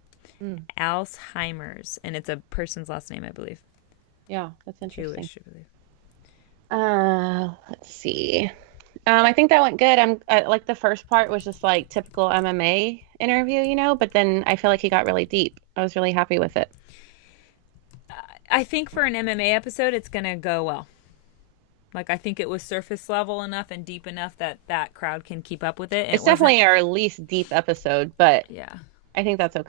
Alzheimer's, and it's a person's last name, I believe. Yeah, that's interesting. Jewish, I believe. Let's see. I think that went good. Like the first part was just like typical MMA interview, you know, but then I feel like he got really deep. I was really happy with it. I think for an MMA episode, it's going to go well. Like, I think it was surface level enough and deep enough that crowd can keep up with it. It's definitely our least deep episode, but yeah, I think that's okay.